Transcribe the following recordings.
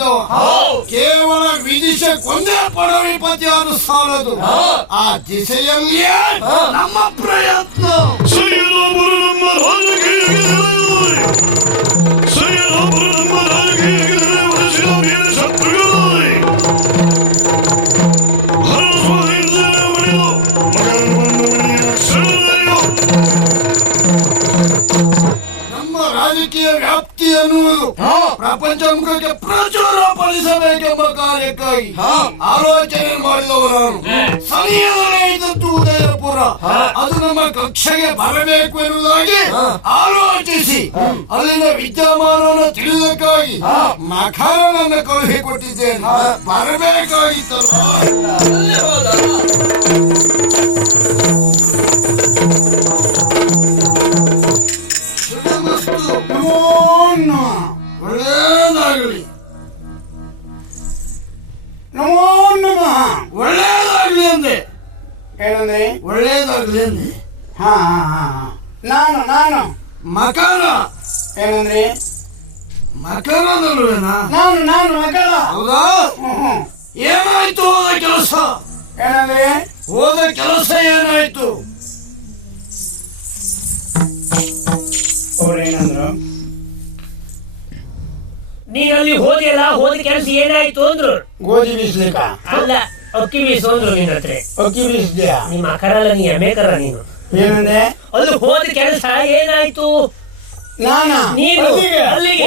ಇದ್ದವ ಕೇವಲ ವಿದಿಶೆ ಕೊಂದೇ ಪಡವಿಪತಿ ಅದು ಸಾಲದು. ಆ ದಿಸೆಯಲ್ಲಿಯೇ ನಮ್ಮ ಪ್ರಯತ್ನ. ರಾಜಕೀಯ ವ್ಯಾಪ್ತಿ ಎನ್ನುವುದು ಪ್ರಪಂಚಮುಖಕ್ಕೆ ಪ್ರಚುರ ಪಡಿಸಬೇಕೆಂಬ ಕಾರ್ಯಕ್ಕಾಗಿ ಆಲೋಚನೆ ಮಾಡಿದವರು ನಾನು. ಸನಿಯದಲ್ಲೇ ಇದ್ದದ್ದು ಉದಯಪುರ, ಅದು ನಮ್ಮ ಕಕ್ಷೆಗೆ ಬರಬೇಕು ಎನ್ನುವುದಾಗಿ ಆಲೋಚಿಸಿ ಅಲ್ಲಿನ ವಿದ್ಯಮಾನವನ್ನು ತಿಳಿದಕ್ಕಾಗಿ ಮಖಾರನನ್ನು ಕಳುಹಿಕೊಟ್ಟಿದ್ದೇನೆ. ಬರಬೇಕಾಗಿತ್ತಲ್ಲ. ಒಳ್ಳೇದಾಗಲಿ, ನಮೋ ನಮಃ. ಒಳ್ಳೇದಾಗ್ಲಿ ಅಂದೆ. ಏನಂದ್ರೆ? ಒಳ್ಳೇದಾಗ್ಲಿ ಅಂದೆ. ಹಾ ನಾನು ಮಕರ. ಏನಂದ್ರೆ? ಮಕರದಲ್ವೇನಾ? ನಾನು ಮಕರ. ಹೌದಾ? ಏನಾಯ್ತು ಹೋದ ಕೆಲಸ? ಏನಂದ್ರೆ? ಹೋದ ಕೆಲಸ ಏನಾಯ್ತು? ಅವ್ರೇನಂದ್ರು? ನೀನಲ್ಲಿ ಹೋದಿಯಲ್ಲ, ಹೋದ ಕೆಲಸ ಏನಾಯ್ತು ಅಂದ್ರು. ಗೋಧಿ ಬೀಸ್ಲಿಕ್ಕ? ಅಲ್ಲ, ಅಕ್ಕಿ ಬೀಸು ಅಂದ್ರು. ನಿನ್ನ ಹತ್ರ ಅಕ್ಕಿ ಬೀಸ್ದ್ಯಾ? ನಿಮ್ಮ ಅಕರಲ್ಲ, ನೀ ಎಮೇಕರ ನೀನು. ಏನಂದ್ರೆ? ಅದು ಹೋದ ಕೆಲಸ ಏನಾಯ್ತು? ನೀನು ಅಲ್ಲಿಗೆ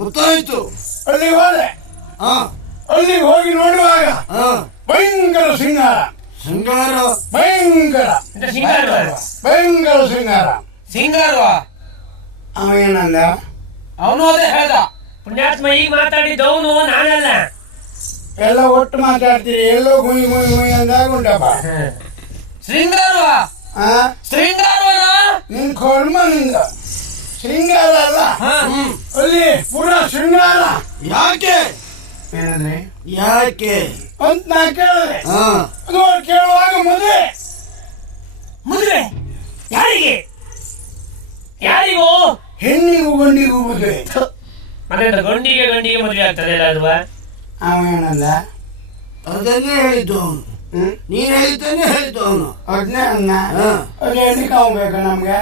ಗೊತ್ತಾಯ್ತು. ಅಲ್ಲಿಗೆ ಹೋದೆ. ಅಲ್ಲಿಗೆ ಹೋಗಿ ನೋಡುವಾಗ ಭಯಂಕರ ಸಿಂಗಾರ. ಸಿಂಗಾರ? ಭಯಂಕರ ಸಿಂಗಾರ. ಸಿಂಗಾರವ? ಅವ ಏನಂದ? ಅವನು ಅದೇ ಹೇಳ್ದ. ಪುಣ್ಯಾತ್ಮ ಈಗ ಮಾತಾಡಿದ್ದವನು, ನಾನಲ್ಲ. ಎಲ್ಲ ಒಟ್ಟು ಮಾತಾಡ್ತೀರಿ, ಎಲ್ಲೋ ಗುಯ್ ಗುಯ್ ಗುಯ್ ಅಂದಾಗ ಉಂಟಪ್ಪ. ಶೃಂಗಾರವ? ಶೃಂಗಾರವನ? ನಿನ್ ಕೊರ್ಮನಿಂದ ಶೃಂಗಾರ ಅಲ್ಲ, ಅಲ್ಲಿ ಪೂರ ಶೃಂಗಾರ. ಯಾಕೆ? ಏನಂದ್ರೆ? ಯಾಕೆ ಅಂತ ನಾ ಕೇಳಿದೆ. ನೋಡಿ ಕೇಳುವಾಗ ಮದುವೆ ಯಾರಿಗೆ? ಯಾರಿಗೂ? ಹೆಣ್ಣಿಗೂ ಗಂಡಿಗೂ ಮದುವೆ. ಮತ್ತೆ ಗಂಡಿಗೆ ಮದುವೆ ಆಗ್ತದೆ ಅಲ್ವಾ? ಅವ ಏನಂದ? ಅದನ್ನೇ ಹೇಳಿದ್ದು ಅವನು. ನೀನ್ ಹೇಳಿದ್ದೇನೆ ಹೇಳಿದ್ದು ಅವನು. ಅದನ್ನೇ ಅನ್ನ. ಅದು ಹೇಳಿಕ್ಕೆ ಆಗ್ಬೇಕ ನಮ್ಗೆ.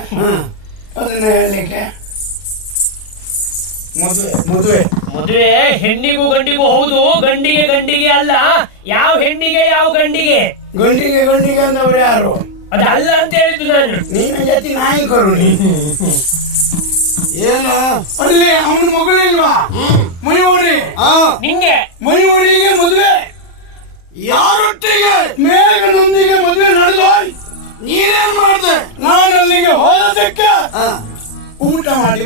ಅದನ್ನ ಹೇಳಲಿಕ್ಕೆ ಮದುವೆ ಹೆಣ್ಣಿಗೂ ಗಂಡಿಗೂ ಹೌದು. ಗಂಡಿಗೆ ಅಲ್ಲ. ಯಾವ ಹೆಣ್ಣಿಗೆ ಯಾವ ಗಂಡಿಗೆ? ಗಂಡಿಗೆ ಅಂದವ್ರು ಯಾರು? ಅದಲ್ಲ ಅಂತ ಹೇಳಿದ್ದು ನಾನು. ನೀನ ಜೊತೆ ನಾಯಕರು. ಏನ? ಅಲ್ಲಿ ಅವನ ಮಗಳಿಲ್ವಾ ಮಯೂರಿ? ನಿಂಗೆ ಮಯೂರಿಗೆ ಮದುವೆ. ಯಾರೊಟ್ಟಿಗೆ? ಮೇಘನೊಂದಿಗೆ ಮದುವೆ ನಡೆದೋಯ್. ನೀನೇನ್ ಮಾಡ್ದೆ? ನಾನು ಅಲ್ಲಿಗೆ ಹೋದಕ್ಕೆ ಊಟ ಮಾಡಿ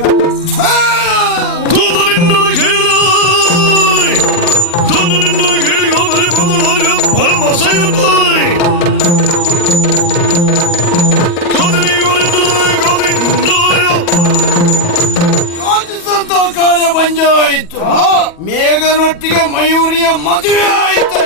ಕಾರ್ಯ ಬಂಜವಾಯಿತು. ಮೇಘನೊಟ್ಟಿಗೆ ಮಯೂರಿಯ ಮದುವೆ ಆಯಿತು.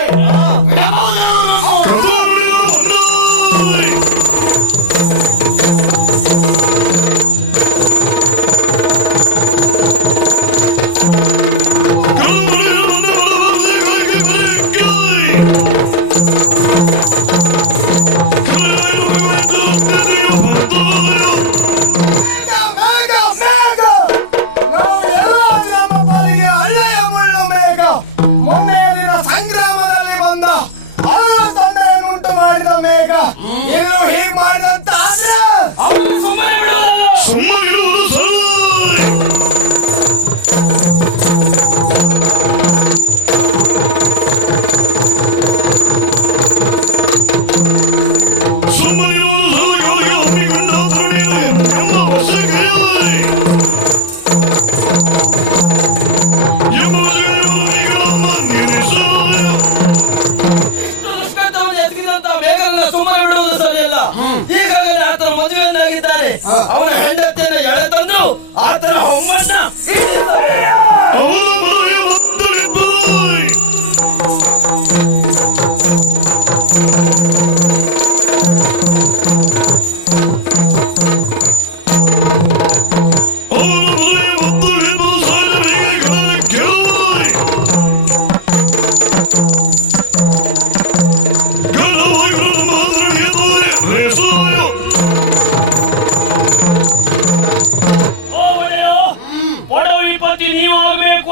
ಮೊನ್ನೆ ದಿನ ಸಂಗ್ರಹ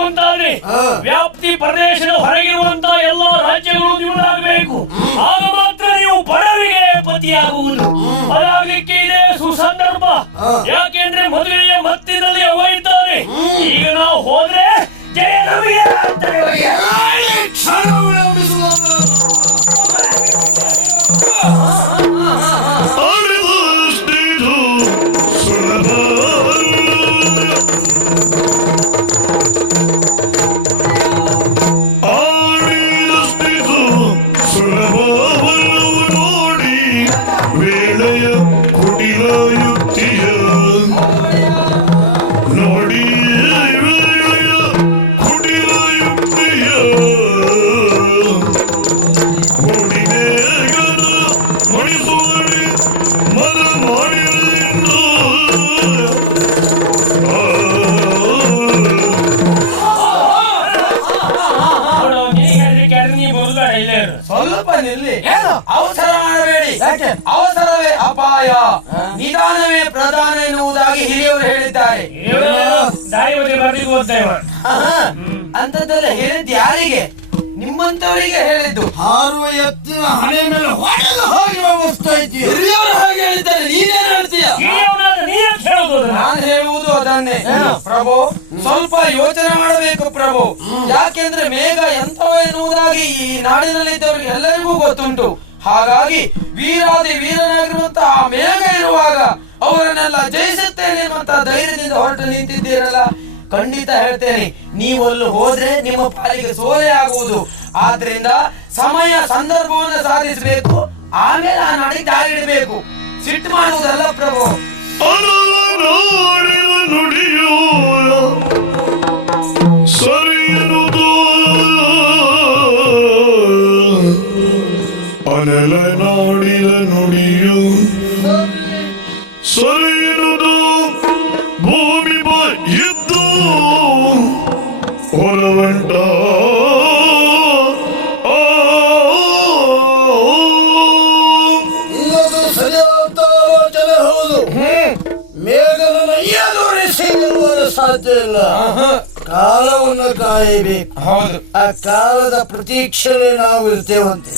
ಅಂತಾದ್ರೆ ವ್ಯಾಪ್ತಿ ಪ್ರದೇಶದ ಹೊರಗಿರುವಂತ ಎಲ್ಲಾ ರಾಜ್ಯಗಳು ನಿಮ್ಮದಾಗಬೇಕು. ಆಗ ಮಾತ್ರ ನೀವು ಬಡವರಿಗೆ ಪತಿಯಾಗುವುದು. ಅದಾಗಲಿಕ್ಕೆ ಇದೆ ಸುಸಂದರ್ಭ. ಯಾಕೆಂದ್ರೆ ಮದುವೆಯ ಮಧ್ಯದಲ್ಲಿ ಅವ ಇದ್ದಾರೆ. ಈಗ ನಾವು ಹೋದ್ರೆ ಜಯ ನಮಗೆ ಸ್ವಲ್ಪ ನಿಲ್ಲಿ. ಅವಸರ ಮಾಡಬೇಡಿ. ಅವಸರವೇ ಅಪಾಯ, ನಿಧಾನವೇ ಪ್ರಧಾನ ಎನ್ನುವುದಾಗಿ ಹಿರಿಯವರು ಹೇಳಿದ್ದಾರೆ. ಅಂತದ್ದೆಲ್ಲ ಹೇಳಿದ್ದು ಯಾರಿಗೆ? ನಿಮ್ಮಂತವರಿಗೆ ಹೇಳಿದ್ದು. ಹಾರುವ ಎತ್ತಿನ ಹಣೆ ಮೇಲೆ ಹೊಡೆದು ಹೋಗಿ ವ್ಯವಸ್ಥೆ ಐತಿ. ಹಿರಿಯವರು ಹಾಗೆ ಹೇಳಿದ್ದಾರೆ, ನೀನೇನು ಹೇಳ್ತೀಯ? ನಾನು ಹೇಳುವುದು ಅದನ್ನೇ ಪ್ರಭು. ಸ್ವಲ್ಪ ಯೋಚನೆ ಮಾಡಬೇಕು ಪ್ರಭು. ಯಾಕೆಂದ್ರೆ ಮೇಘ ಎಂಥವ ಎನ್ನುವುದಾಗಿ ಈ ನಾಡಿನಲ್ಲಿದ್ದವರಿಗೆ ಎಲ್ಲರಿಗೂ ಗೊತ್ತುಂಟು. ಹಾಗಾಗಿ ವೀರಾದಿ ವೀರನಾಗಿರುವಂತಹ ಆ ಮೇಘ ಇರುವಾಗ ಅವರನ್ನೆಲ್ಲ ಜಯಿಸುತ್ತೇನೆ ಎನ್ನುವಂತಹ ಧೈರ್ಯದಿಂದ ಹೊರಟು ನಿಂತಿದ್ದೀರಲ್ಲ, ಖಂಡಿತ ಹೇಳ್ತೇನೆ, ನೀವಲ್ಲಿ ಹೋದ್ರೆ ನಿಮ್ಮ ಪಾಲಿಗೆ ಸೋಲೆ ಆಗುವುದು. ಆದ್ರಿಂದ ಸಮಯ ಸಂದರ್ಭವನ್ನು ಸಾಧಿಸಬೇಕು, ಆಮೇಲೆ ಆ ನಾಡಿ ದಾಳಿಡಬೇಕು. ಸಿಟ್ಟು ಮಾಡುವುದಲ್ಲ ಪ್ರಭು. ಅನಲ ನಾಡಿದ ನುಡಿಯು ಸರಿಯುವುದು ಭೂಮಿ ಇದ್ದು ಹೊರವಂಟ ಇನ್ನೊಂದು ಸರಿಯಾದ ಆಲೋಚನೆ. ಹೌದು, ಮೇಘನನ್ನು ಎದುರಿಸಿ ನಿಲ್ಲುವುದು ಸಾಧ್ಯ ಇಲ್ಲ. ಕಾಲವನ್ನು ಕಾಯಬೇಕು. ಹೌದು, ಆ ಕಾಲದ ಪ್ರತೀಕ್ಷೆಯಲ್ಲಿ ನಾವು ಇರ್ತೇವಂತೆ.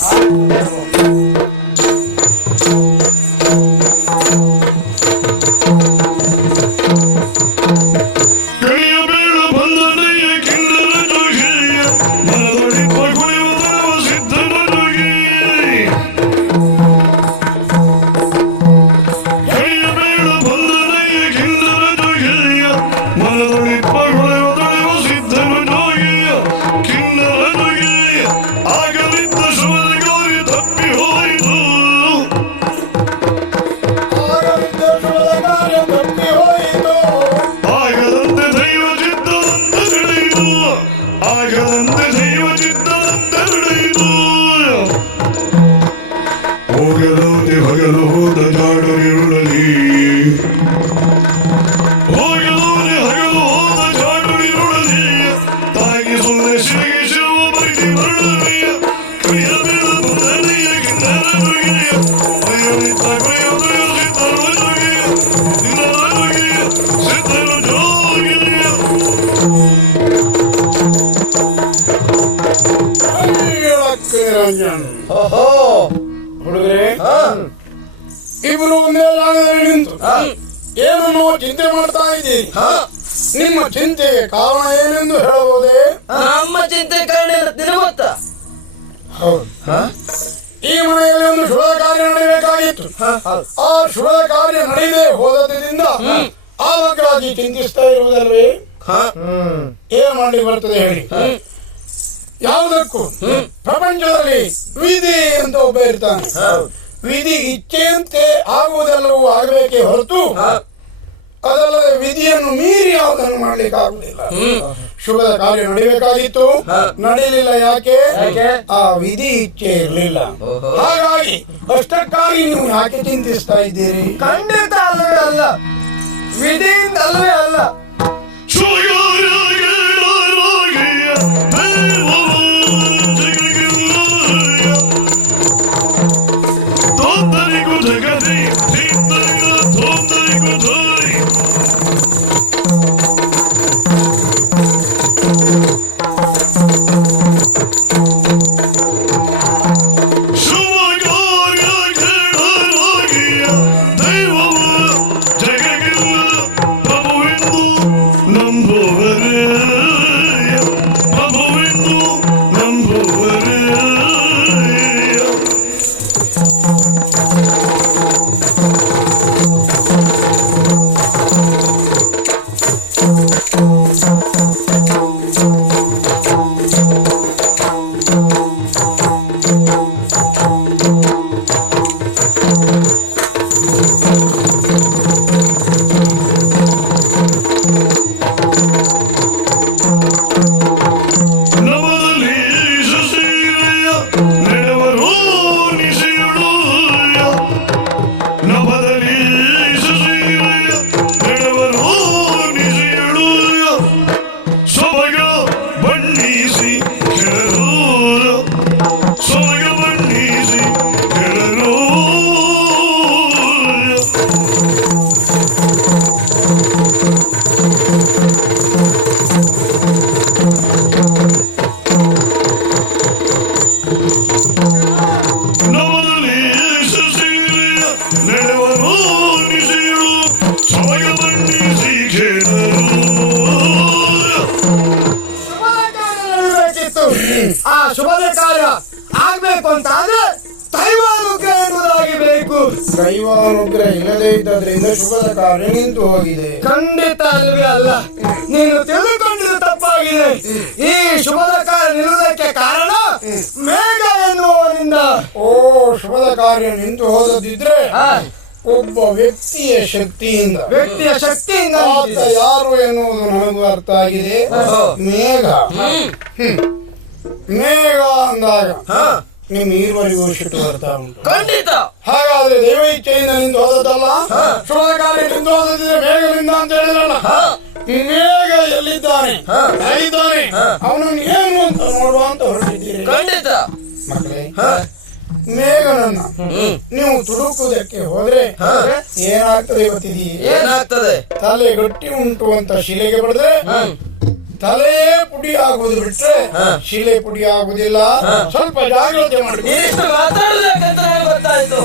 ಹುಡುಗರೇ, ಇಬ್ರು ಒಂದೇ ಜಾಗದಲ್ಲಿ ನಿಂತು ಏನನ್ನು ಚಿಂತೆ ಮಾಡ್ತಾ ಇದ್ದೀರಿ. ನಿಮ್ಮ ಚಿಂತೆಗೆ ಕಾರಣ ಏನೆಂದು ಹೇಳಬಹುದೇ? ನಮ್ಮ ಚಿಂತೆ ಕಾರಣ ನಿನಗೆ ಗೊತ್ತಾ? ಈ ಮನೆಯಲ್ಲಿ ಒಂದು ಶುಭ ಕಾರ್ಯ ನಡೆಯಬೇಕಾಗಿತ್ತು. ಆ ಶುಭ ಕಾರ್ಯ ನಡೆಯದೆ ಹೋದದಿಂದ ಆವಾಗಾಗಿ ಚಿಂತಿಸ್ತಾ ಇರುವುದಲ್ವೇ? ಏನ್ ಮಾಡಿ ಬರ್ತದೆ ಹೇಳಿ? ಯಾವುದಕ್ಕೂ ಪ್ರಪಂಚದಲ್ಲಿ ವಿಧಿ ಅಂತ ಒಬ್ಬ ಇರ್ತಾನೆ. ವಿಧಿ ಇಚ್ಛೆಯಂತೆ ಆಗುವುದೆಲ್ಲವೂ ಆಗಬೇಕೇ ಹೊರತು ಅದಲ್ಲದೆ ವಿಧಿಯನ್ನು ಮೀರಿ ಯಾವುದನ್ನು ಮಾಡ್ಲಿಕ್ಕೆ ಆಗುದಿಲ್ಲ. ಶುಭದ ಕಾರ್ಯ ನಡೆಯಬೇಕಾಗಿತ್ತು, ನಡೆಯಲಿಲ್ಲ. ಯಾಕೆ? ಆ ವಿಧಿ ಇಚ್ಛೆ ಇರಲಿಲ್ಲ. ಹಾಗಾಗಿ ಅಷ್ಟಕ್ಕಾಗಿ ನೀವು ಯಾಕೆ ಚಿಂತಿಸ್ತಾ ಇದ್ದೀರಿ? ಖಂಡಿತ ಅಲ್ಲವೇ ಅಲ್ಲ, ವಿಧಿಯಿಂದ ಅಲ್ಲವೇ ಅಲ್ಲ. ಜಗದಿ ಬೇಕಾಗಿತ್ತು. ಆ ಶುಭದ ಕಾರ್ಯ ಆಗ್ಬೇಕು ಅಂತ ಆದ್ರೆ ದೈವಾನುಗ್ರಹ ಎನ್ನುವುದಾಗಿ ಬೇಕು. ದೈವಾನುಗ್ರಹ ಇಲ್ಲದೇ ಇದ್ದರಿಂದ ಶುಭದ ಕಾರ್ಯ ನಿಂತು ಹೋಗಿದೆ. ಖಂಡಿತ ಅಲ್ವೇ ಅಲ್ಲ, ನೀನು ತಿಳಿದುಕೊಂಡಿದ್ದು ತಪ್ಪಾಗಿದೆ. ಈ ಶುಭದ ಕಾರ್ಯ ನಿಲ್ಲುವುದಕ್ಕೆ ಕಾರಣ ಮೇಘ ಎನ್ನುವರಿಂದ. ಓ, ಶುಭದ ಕಾರ್ಯ ನಿಂತು ಹೋದದಿದ್ರೆ ಒಬ್ಬ ವ್ಯಕ್ತಿಯ ಶಕ್ತಿಯಿಂದ ಆತ ಯಾರು ಎನ್ನುವುದು ನನಗೂ ಅರ್ಥ ಆಗಿದೆ. ಮೇಘ ಮೇಘ ಅಂದಾಗ ನಿಮ್ ಈರುವರೆಗೂ ಸಿಟ್ಟು ಬರ್ತಾ ಉಂಟು. ಖಂಡಿತ. ಹಾಗಾದ್ರೆ ದೈವ ಇಚ್ಛೆಯಿಂದ ನಿಂತು ಹೋದದ್ದಲ್ಲ, ಶುಭದ ಕಾರ್ಯ ನಿಂತು ಹೋದದಿದ್ರೆ ಮೇಘದಿಂದ ಅಂತ ಹೇಳಿದ್ರಲ್ಲ. ಮೇಘ ಎಲ್ಲಿದ್ದಾನೆ, ಹೇಗಿದ್ದಾನೆ, ಅವನನ್ನು ಏನು ಅಂತ ನೋಡುವ ಅಂತ ಹೊರಟಿದ್ದೀರಿ. ಖಂಡಿತ ಮಕ್ಕಳೇ, ಮೇಘನನ್ನ ನೀವು ತುಡುಕುವುದಕ್ಕೆ ಹೋದ್ರೆ ಏನಾಗ್ತದೆ ಗೊತ್ತಿದೆಯೇ? ಏನಾಗ್ತದೆ? ತಲೆ ಗಟ್ಟಿ ಉಂಟು ಅಂತ ಶಿಲೆಗೆ ಬಡಿದ್ರೆ ತಲೆಯೇ ಪುಡಿ ಆಗುವುದು ಬಿಟ್ರೆ ಶಿಲೆ ಪುಡಿ ಆಗುದಿಲ್ಲ. ಸ್ವಲ್ಪ ಜಾಗ್ರತೆ ಮಾಡಿ. ಮಾತಾಡಬೇಕಂತ ಗೊತ್ತಾಯ್ತು.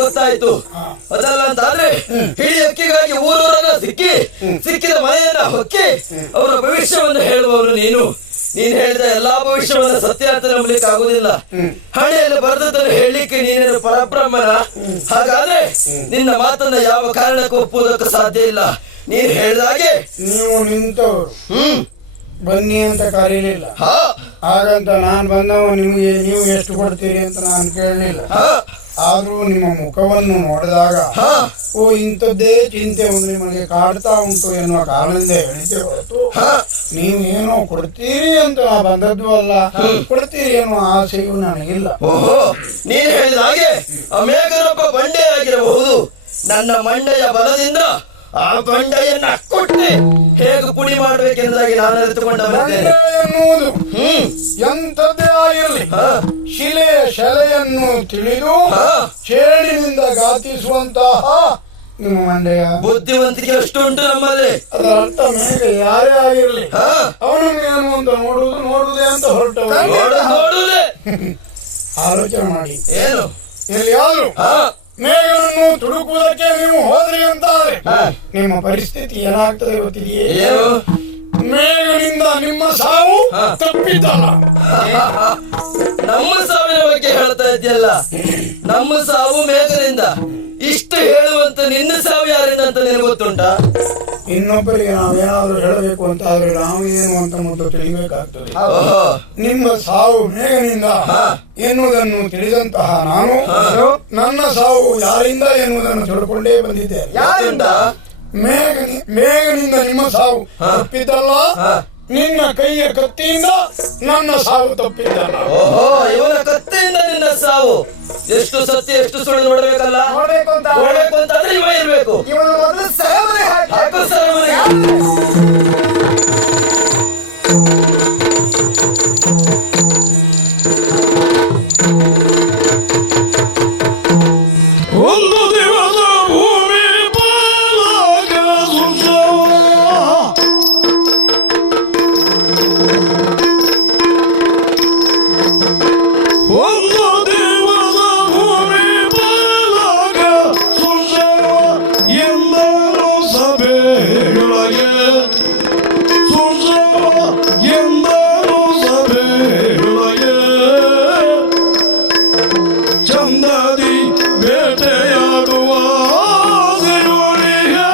ಗೊತ್ತಾಯ್ತು. ಅದಲ್ಲ ಅಂತಾದ್ರೆ ಹಿಡಿ ಅಕ್ಕಿಗಾಗಿ ಊರೂರನ್ನ ಸಿಕ್ಕಿದ ಮನೆಯನ್ನ ಹೊಕ್ಕಿ ಅವರ ಭವಿಷ್ಯವನ್ನು ಹೇಳುವವರು ನೀನು ಹೇಳಿದ ಎಲ್ಲಾ ಭವಿಷ್ಯವನ್ನು ಸತ್ಯ ಅಂತ ನಂಬಲಿಕ್ಕೆ ಆಗುದಿಲ್ಲ. ಹಣೆಯಲ್ಲಿ ಬರೆದದ್ದನ್ನು ಹೇಳಲಿಕ್ಕೆ ನೀನೇನು ಪರಬ್ರಹ್ಮನ? ಹಾಗಾದ್ರೆ ನಿನ್ನ ಮಾತನ್ನ ಯಾವ ಕಾರಣಕ್ಕೂ ಒಪ್ಪುವುದಕ್ಕೆ ಸಾಧ್ಯ ಇಲ್ಲ. ನೀನ್ ಹೇಳಿದಾಗೆ ನೀವು ನಿಂತವರು ಬನ್ನಿ ಅಂತ ಕರೀಲಿಲ್ಲ. ಹಾಗಂತ ನಾನ್ ಬಂದವ ನಿಮ್ಗೆ ನೀವು ಎಷ್ಟು ಕೊಡ್ತೀರಿ ಅಂತ ನಾನು ಕೇಳಲಿಲ್ಲ. ಆದ್ರೂ ನಿಮ್ಮ ಮುಖವನ್ನು ನೋಡಿದಾಗ ಓ ಇಂಥದ್ದೇ ಚಿಂತೆ ಒಂದು ನಿಮಗೆ ಕಾಡ್ತಾ ಉಂಟು ಎನ್ನುವ ಕಾರಣದಿಂದ ಹೇಳಿದ್ದೆ ಹೊರತು ನೀವು ಏನೋ ಕೊಡ್ತೀರಿ ಅಂತ ನಾ ಬಂದದ್ದು ಅಲ್ಲ. ಕೊಡ್ತೀರಿ ಎನ್ನುವ ಆಸೆಯೂ ನನಗಿಲ್ಲ. ಓಹೋ, ನೀನ್ ಹೇಳಿದ ಹಾಗೆ ಅಮೇಘನೊಬ್ಬ ಬಂಡೆಯಾಗಿರಬಹುದು. ನನ್ನ ಮಂಡೆಯ ಬಲದಿಂದ ಆ ಬಂಡೆಯನ್ನ ಕೊಟ್ಟೆ ಹೇಗೆ ಪುಡಿ ಮಾಡಬೇಕೆಂದಾಗಿ ನಾನು ಅರಿತುಕೊಂಡವನಿದ್ದೇನೆ ಎನ್ನುವುದು ಎಂಥದ್ದೇ ಆಗಿರಲಿ, ಶಿಲೆಯ ಶೆಲೆಯನ್ನು ತಿಳಿದು ಚೇಳಿನಿಂದ ಘಾತಿಸುವಂತಹ ನಿಮ್ಮ ಮಂಡೆಯ ಬುದ್ಧಿವಂತಿಕೆ ಅಷ್ಟು ಉಂಟು ನಮ್ಮಲ್ಲಿ. ಅದರ ಅರ್ಥ ಮೇಘ ಯಾರೇ ಆಗಿರಲಿ ಅವನನ್ನು ಏನು ಅಂತ ನೋಡುವುದೇ ಅಂತ ನೋಡುವುದೇ. ಆಲೋಚನೆ ಮಾಡಿ. ಏನು ಎಲ್ಲಿಯಾದ್ರು ಮೇಘನನ್ನು ತುಡುಕುವುದಕ್ಕೆ ನೀವು ಹೋದ್ರಿ ಅಂತಾದ್ರೆ ನಿಮ್ಮ ಪರಿಸ್ಥಿತಿ ಏನಾಗ್ತದೆ ಗೊತ್ತಿದೆಯೇ? ಮೇಘನಿಂದ ನಿಮ್ಮ ಸಾವು ತಪ್ಪಿತಲ್ಲ. ನಮ್ಮ ಸಾವಿನ ಬಗ್ಗೆ ಹೇಳ್ತಾ ಇದೆಯಲ್ಲ, ನಮ್ಮ ಸಾವು ಮೇಘನಿಂದ. ಇಷ್ಟು ಹೇಳುವಂತ ನಿನ್ನ ಸಾವು ಯಾರಿಂದ ಅಂತ ನಿನಗೆ ಗೊತ್ತುಂಟಾ? ಇನ್ನೊಬ್ಬರಿಗೆ ನಾವೇನಾದ್ರೂ ಹೇಳಬೇಕು ಅಂತ ಆದ್ರೆ ನಾವು ಏನು ಅಂತ ಮೊದಲು ತಿಳಿಬೇಕಾಗ್ತದೆ. ನಿಮ್ಮ ಸಾವು ಮೇಘನಿಂದ ಎನ್ನುವುದನ್ನು ತಿಳಿದಂತಹ ನಾನು ನನ್ನ ಸಾವು ಯಾರಿಂದ ಎನ್ನುವುದನ್ನು ತಿಳ್ಕೊಂಡೇ ಬಂದಿದ್ದೆ. ಯಾರಿಂದ? ಮೇಘನಿಂದ ನಿಮ್ಮ ಸಾವು ತಪ್ಪಿದ್ದಲ್ಲ, ನಿನ್ನ ಕೈಯ ಕತ್ತಿಯಿಂದ ನನ್ನ ಸಾವು ತಪ್ಪಿದ್ದಲ್ಲ. ಓಹೋ, ಇವನ ಕತ್ತಿಯಿಂದ ನಿನ್ನ ಸಾವು. ಎಷ್ಟು ಸತ್ಯ ಎಷ್ಟು ಸುಳ್ಳು ನೋಡ್ಬೇಕಲ್ಲ. ನೋಡ್ಬೇಕು ಅಂತಂದ್ರೆ ಇವ ಇರ್ಬೇಕು. ಇವನು ಮೊದಲು ಸೆರೆಮನೆ ಹಾಕು ಸೆರೆಮನೆ. ಒಂದು ದಿವಸ ಭೂಮಿ ಬಾಲಾಗ ಸುಸವ, ಒಂದು ದಿವಸ ಭೂಮಿ ಬಾಲಾಗ ಸುಸವ ಎಂದರು ಸಭೆಯೊಳಗೆ, ಸುಸವ ಎಂದರು ಸಭೆಯೊಳಗೆ ಚಂದದಿ ಬೇಟೆಯಾಡುವ ಆಸೆಯೊಳಿಗೆ,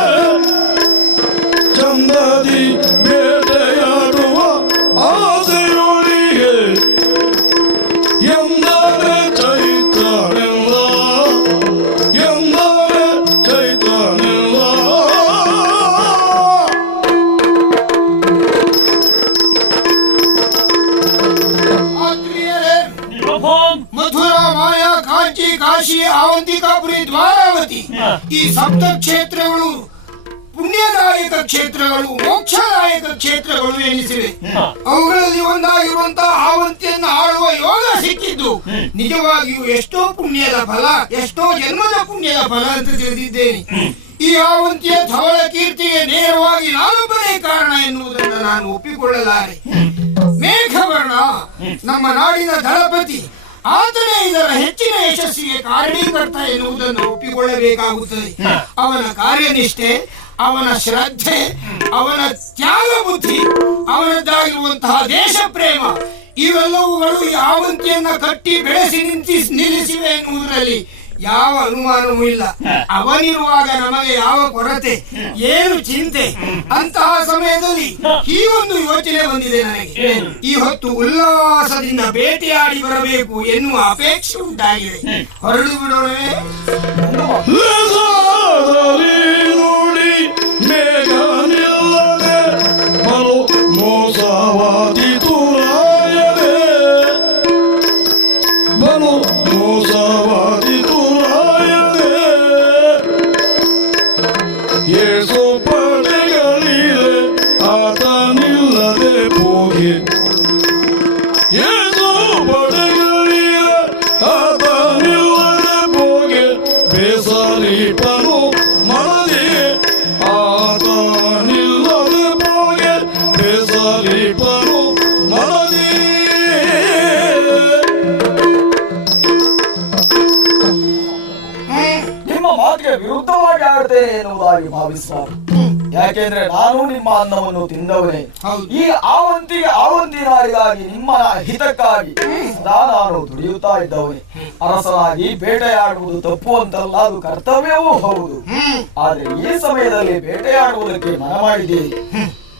ಚಂದದಿ ಬೇಟೆಯಾಡುವ ಆಸೆಯೊಳಿಗೆ ಎಂದರೆ ಚೈತ್ರನೆಲ್ಲ, ಎಂದರೆ ಚೈತ್ರನೆಲ್ಲ. ಆತ್ಮೀಯರೇ, ಪ್ರಭು, ಮಥುರಾ, ಮಾಯಾ, ಕಾಂಚಿ, ಕಾಶಿ, ಅವಂತಿಕಾಪುರಿ, ದ್ವಾರಾವತಿ ಈ ಸಪ್ತ ಕ್ಷೇತ್ರಗಳು ಪುಣ್ಯದಾಯಕ ಕ್ಷೇತ್ರಗಳು, ಮೋಕ್ಷದಾಯಕ ಕ್ಷೇತ್ರಗಳು ಎನಿಸಿವೆ. ಅವುಗಳಲ್ಲಿ ಒಂದಾಗಿರುವಂತಹ ಆವಂತಿಯನ್ನು ಆಳುವ ಯೋಗ ಸಿಕ್ಕಿದ್ದು ನಿಜವಾಗಿಯೂ ಎಷ್ಟೋ ಪುಣ್ಯದ ಫಲ, ಎಷ್ಟೋ ಜನ್ಮದ ಪುಣ್ಯದ ಫಲ ಅಂತ ತಿಳಿದಿದ್ದೇನೆ. ಈ ಆವಂತಿಯ ಧವಳ ಕೀರ್ತಿಗೆ ನೇರವಾಗಿ ನಾನೊಬ್ಬನೇ ಕಾರಣ ಎನ್ನುವುದನ್ನು ನಾನು ಒಪ್ಪಿಕೊಳ್ಳಲಾರೆ. ಮೇಘವರ್ಣ ನಮ್ಮ ನಾಡಿನ ದಳಪತಿ, ಆತನೇ ಇದರ ಹೆಚ್ಚಿನ ಯಶಸ್ಸಿಗೆ ಕಾರಣೀಕರ್ತ ಎನ್ನುವುದನ್ನು ಒಪ್ಪಿಕೊಳ್ಳಬೇಕಾಗುತ್ತದೆ. ಅವನ ಕಾರ್ಯನಿಷ್ಠೆ, ಅವನ ಶ್ರದ್ಧೆ, ಅವನ ತ್ಯಾಗ ಬುದ್ಧಿ, ಅವನದ್ದಾಗಿರುವಂತಹ ದೇಶ ಪ್ರೇಮ ಇವೆಲ್ಲವುಗಳು ಈ ಆವಂತಿಯನ್ನ ಕಟ್ಟಿ ಬೆಳೆಸಿ ನಿಲ್ಲಿಸಿವೆ ಎನ್ನುವುದರಲ್ಲಿ ಯಾವ ಅನುಮಾನವೂ ಇಲ್ಲ. ಅವನಿರುವಾಗ ನಮಗೆ ಯಾವ ಕೊರತೆ, ಏನು ಚಿಂತೆ? ಅಂತಹ ಸಮಯದಲ್ಲಿ ಹೀಗೊಂದು ಯೋಚನೆ ಬಂದಿದೆ ನನಗೆ. ಈ ಹೊತ್ತು ಉಲ್ಲಾಸದಿಂದ ಬೇಟೆಯಾಡಿ ಬರಬೇಕು ಎನ್ನುವ ಅಪೇಕ್ಷೆ ಉಂಟಾಗಿದೆ. ಹೊರಡು ಬಿಡೋಣವೇ? ನೋಡಿ ಮೇಘ ನಿಲ್ಲದೆ ಬಲು ಮೋಸವಾದಿ ತುರಾಯದೆ, ಬಲು ಮೋಸವಾದಿ ತುರಾಯದೆ. ಏಸು ಪಡೆಗಳಿದೆ ಆತ ನಿಲ್ಲದೆ ಹೋಗಿ, ಏಸು ಪಡೆಗಳಿದೆ ಆತ ನಿಲ್ಲದೆ ಹೋಗಿ. ಬೇಸರಿಪನು ಮನದಿ ಆತ ನಿಲ್ಲದೆ ಹೋಗಿ, ಬೇಸರಿಪನು ಮನದಿ. ನಿಮ್ಮ ಮಾತಿಗೆ ವಿರುದ್ಧವಾಗಿ ಆಡ್ತೇನೆ ಎನ್ನುವುದಾಗಿ ಭಾವಿಸಬಾರದು. ಯಾಕೆಂದ್ರೆ ನಾನು ನಿಮ್ಮ ಅನ್ನವನ್ನು ತಿಂದವನೇ. ಈ ಆವಂತಿ ನಾಡಿಗಾಗಿ, ನಿಮ್ಮ ಹಿತಕ್ಕಾಗಿ ಸದಾ ನಾನು ದುಡಿಯುತ್ತಾ ಇದ್ದವನೇ. ಅರಸನಾಗಿ ಬೇಟೆಯಾಡುವುದು ತಪ್ಪು ಅಂತಲ್ಲ, ಅದು ಕರ್ತವ್ಯವೂ ಹೌದು. ಆದ್ರೆ ಈ ಸಮಯದಲ್ಲಿ ಬೇಟೆಯಾಡುವುದಕ್ಕೆ ಮನ ಮಾಡಿದ್ದೇನೆ.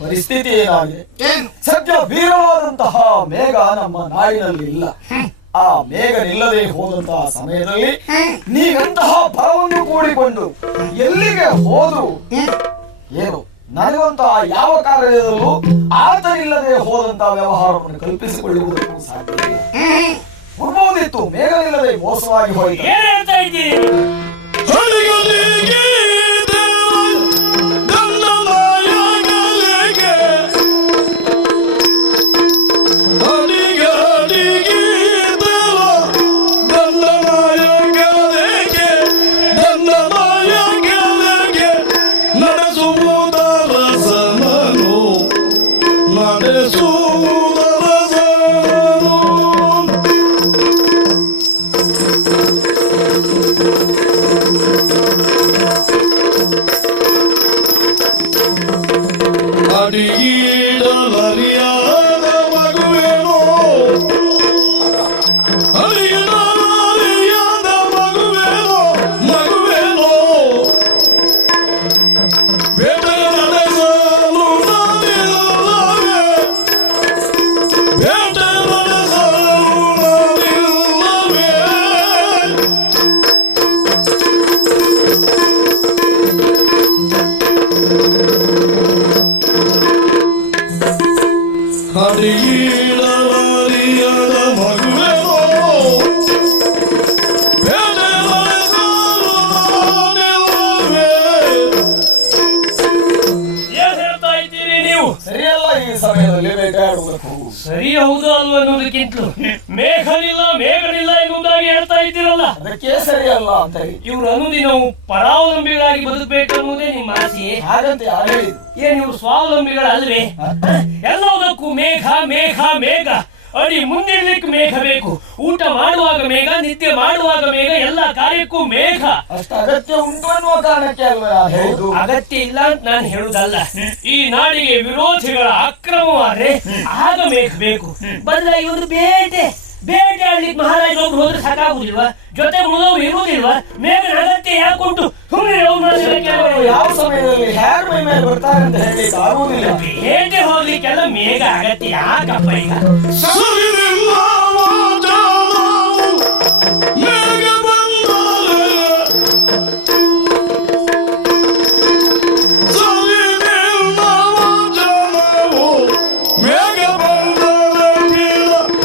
ಪರಿಸ್ಥಿತಿ ಏನಾಗಿದೆ? ಸದ್ಯ ವೀರವಾದಂತಹ ಮೇಘ ನಮ್ಮ ನಾಡಿನಲ್ಲಿ ಇಲ್ಲ. ಆ ಮೇಘ ನಿಲ್ಲದೆ ಹೋದಂತಹ ಸಮಯದಲ್ಲಿ ನೀವೆಂತಹ ಬರವನ್ನು ಕೂಡಿಕೊಂಡು ಎಲ್ಲಿಗೆ ಹೋದ್ರು ಏನು ನಡೆಯುವಂತಹ ಯಾವ ಕಾರ್ಯದಲ್ಲೂ ಆತನಿಲ್ಲದೆ ಹೋದಂತಹ ವ್ಯವಹಾರವನ್ನು ಕಲ್ಪಿಸಿಕೊಳ್ಳುವುದಕ್ಕೂ ಸಾಧ್ಯ ಇಲ್ಲ. ಬರ್ಬೋದಿತ್ತು, ಮೇಘ ನಿಲ್ಲದೆ ಮೋಸವಾಗಿ ಹೋಯಿತು. ಏನ್ ಹೇಳ್ತಾ ಇದ್ದೀರಿ? ಹರಿಗಲಿಗೆ ದಂಡನಾಯಕನಿಗೆ, ಹರಿಗಲಿಗೆ ದಂಡನಾಯಕನಿಗೆ, ದಂಡನಾಯಕನಿಗೆ ನಡೆಸುವುದರಸನನು, ನಡೆಸುವುದರಸನನು. ಅಡಿಯಿಡಲರಿಯಾದ ಮಗುವೇನೋ, ಅಡಿಯಿಡಲರಿಯಾದ ಮಗುವೇನೋ, ಮಗುವೇನೋ. ಬೇಟೆಯ ನಡೆಸಲು ನಾನಿಲ್ಲವೇ, ಬೇಟೆಯ ನಡೆಸಲು ನಾನಿಲ್ಲವೇ. ಸರಿಯಿಲ್ಲರಿಯದ ಮಗುವೆನೋ ಬೇಟೆ ನಡೆಸಲು ನಾನಿಲ್ಲವೇ? ಏನ್ ಹೇಳ್ತಾ ಇದ್ದೀರಿ ನೀವು? ಸರಿಯಲ್ಲ ಈ ಸಮಯದಲ್ಲಿ ಬೇಟೆಯಾಡುವುದಕ್ಕೂ. ಸರಿ ಹೌದು ಅಲ್ವ ಅನ್ನೋದಕ್ಕಿಂತಲೂ ಮೇಘನಿಲ್ಲ ಎನ್ನುವುದಾಗಿ ಹೇಳ್ತಾ ಇದ್ದೀರಲ್ಲ, ಅದಕ್ಕೆ ಸರಿಯಲ್ಲ ಅಂತ ಹೇಳಿ. ಇವ್ರು ಅನುದಿನವು ಪರಾವಲಂಬಿಗಳಾಗಿ ಬದುಕಬೇಕು ಅನ್ನೋದೇ ನಿಮ್ಮ ಆಸೆಯೇ? ಹಾಗಂತ ಯಾರು ಹೇಳಿದ್ರು? ಏನ್ ಇವ್ರು ಸ್ವಾವಲಂಬಿಗಳಲ್ವೇ? ಎಲ್ಲದಕ್ಕೂ ಮೇಘ ಮೇಘ ಮೇಘ. ಅಡಿ ಮುಂದಿಡ್ಲಿಕ್ಕೆ ಮೇಘ ಬೇಕು, ಊಟ ಮಾಡುವಾಗ ಮೇಘ, ನಿದ್ದೆ ಮಾಡುವಾಗ ಮೇಘ, ಎಲ್ಲ ಕಾರ್ಯಕ್ಕೂ ಮೇಘ. ಅಷ್ಟು ಅಗತ್ಯ ಉಂಟು ಅನ್ನುವ ಕಾರಣಕ್ಕೆ ಅಲ್ವಾ ಹೇಳಿದ್ದು? ಅಗತ್ಯ ಇಲ್ಲ ಅಂತ ನಾನು ಹೇಳುದಲ್ಲ. ಈ ನಾಡಿಗೆ ವಿರೋಧಿಗಳ ಅಕ್ರಮವಾದ್ರೆ ಆಗ ಮೇಘ ಬೇಕು. ಬದಲಾಗಿ ಒಂದು ಬೇಟೆ ಆಡ್ಲಿಕ್ಕೆ ಮಹಾರಾಜ ಒಬ್ರು ಹೋದ್ರೆ ಸಾಕಾಗುದಿಲ್ವಾ? ಜೊತೆ ಉಳಿದವರು ಇರುವುದಿಲ್ವಾ? ಮೇಘನ ಅಗತ್ಯ ಯಾಕುಂಟು? ಸುಮ್ಮನೆ ಯಾವ ಸಮಯದಲ್ಲಿ ಯಾರ ಮೈ ಮೇಲೆ ಬರ್ತಾರೆ ಅಂತ ಹೇಳಿ ಆಗುವುದಿಲ್ಲ. ಬೇಟೆ ಹೋಗ್ಲಿಕ್ಕೆಲ್ಲ ಮೇಘ ಅಗತ್ಯ ಯಾಕಪ್ಪ ಈಗ? ಸರಿಯಿಲ್ಲ ವಾಜಾವು ಮೇಘ ಬಂದರೆ ಸರಿಯಿಲ್ಲ ವಾಜಾವು ಮೇಘ ಬಂದರೆ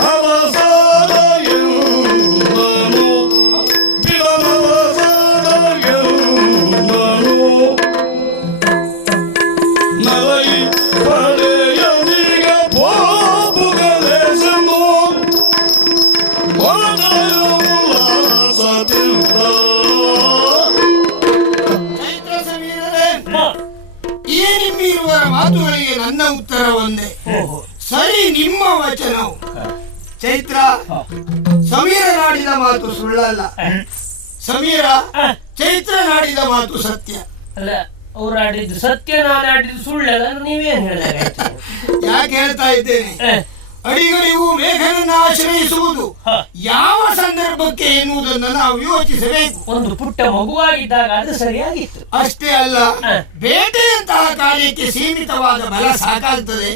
ಅವಸಾನ ಎಂದನು ಬಿಡವಸಾನ ಎಂದನು ನರೈ ಪಡೆಯದಿಗ ಪೋಪುಗಲೇಸನು ಒಳಗಯುಲ್ಲಾಸದಿಂದ ಚೈತ್ರ ಸಮೀರರೇ, ಈ ನಿಮ್ಮಿರುವರ ಮಾತುಗಳಿಗೆ ನನ್ನ ಉತ್ತರ ಒಂದೇ. ಸರಿ, ನಿಮ್ಮ ವಚನವು ಚೈತ್ರ. ಸಮೀರ ನಾಡಿದ ಮಾತು ಸುಳ್ಳಲ್ಲ. ಸಮೀರ ಚೈತ್ರ ನಾಡಿದ ಮಾತು ಸತ್ಯ. ಅಲ್ಲ, ಅವ್ರು ಆಡಿದ್ದು ಸತ್ಯ, ನಾನು ಆಡಿದ್ದು ಸುಳ್ಳಲ್ಲ. ನೀವೇನ್ ಹೇಳಿದಾಗ ಯಾಕೆ ಹೇಳ್ತಾ ಇದ್ದೇನೆ? ಅಡಿಗರಿಗೂ ಮೇಘನನ್ನು ಆಶ್ರಯಿಸುವುದು ಯಾವ ಸಂದರ್ಭಕ್ಕೆ ಎನ್ನುವುದನ್ನು ನಾವು ಯೋಚಿಸಬೇಕು. ಒಂದು ಪುಟ್ಟ ಮಗುವಾಗಿದ್ದಾಗ ಅದು ಸರಿಯಾಗಿತ್ತು. ಅಷ್ಟೇ ಅಲ್ಲ, ಬೇಟೆಯಂತಹ ಕಾರ್ಯಕ್ಕೆ ಸೀಮಿತವಾದ ಬಲ ಸಾಕಾಗ್ತದೆ.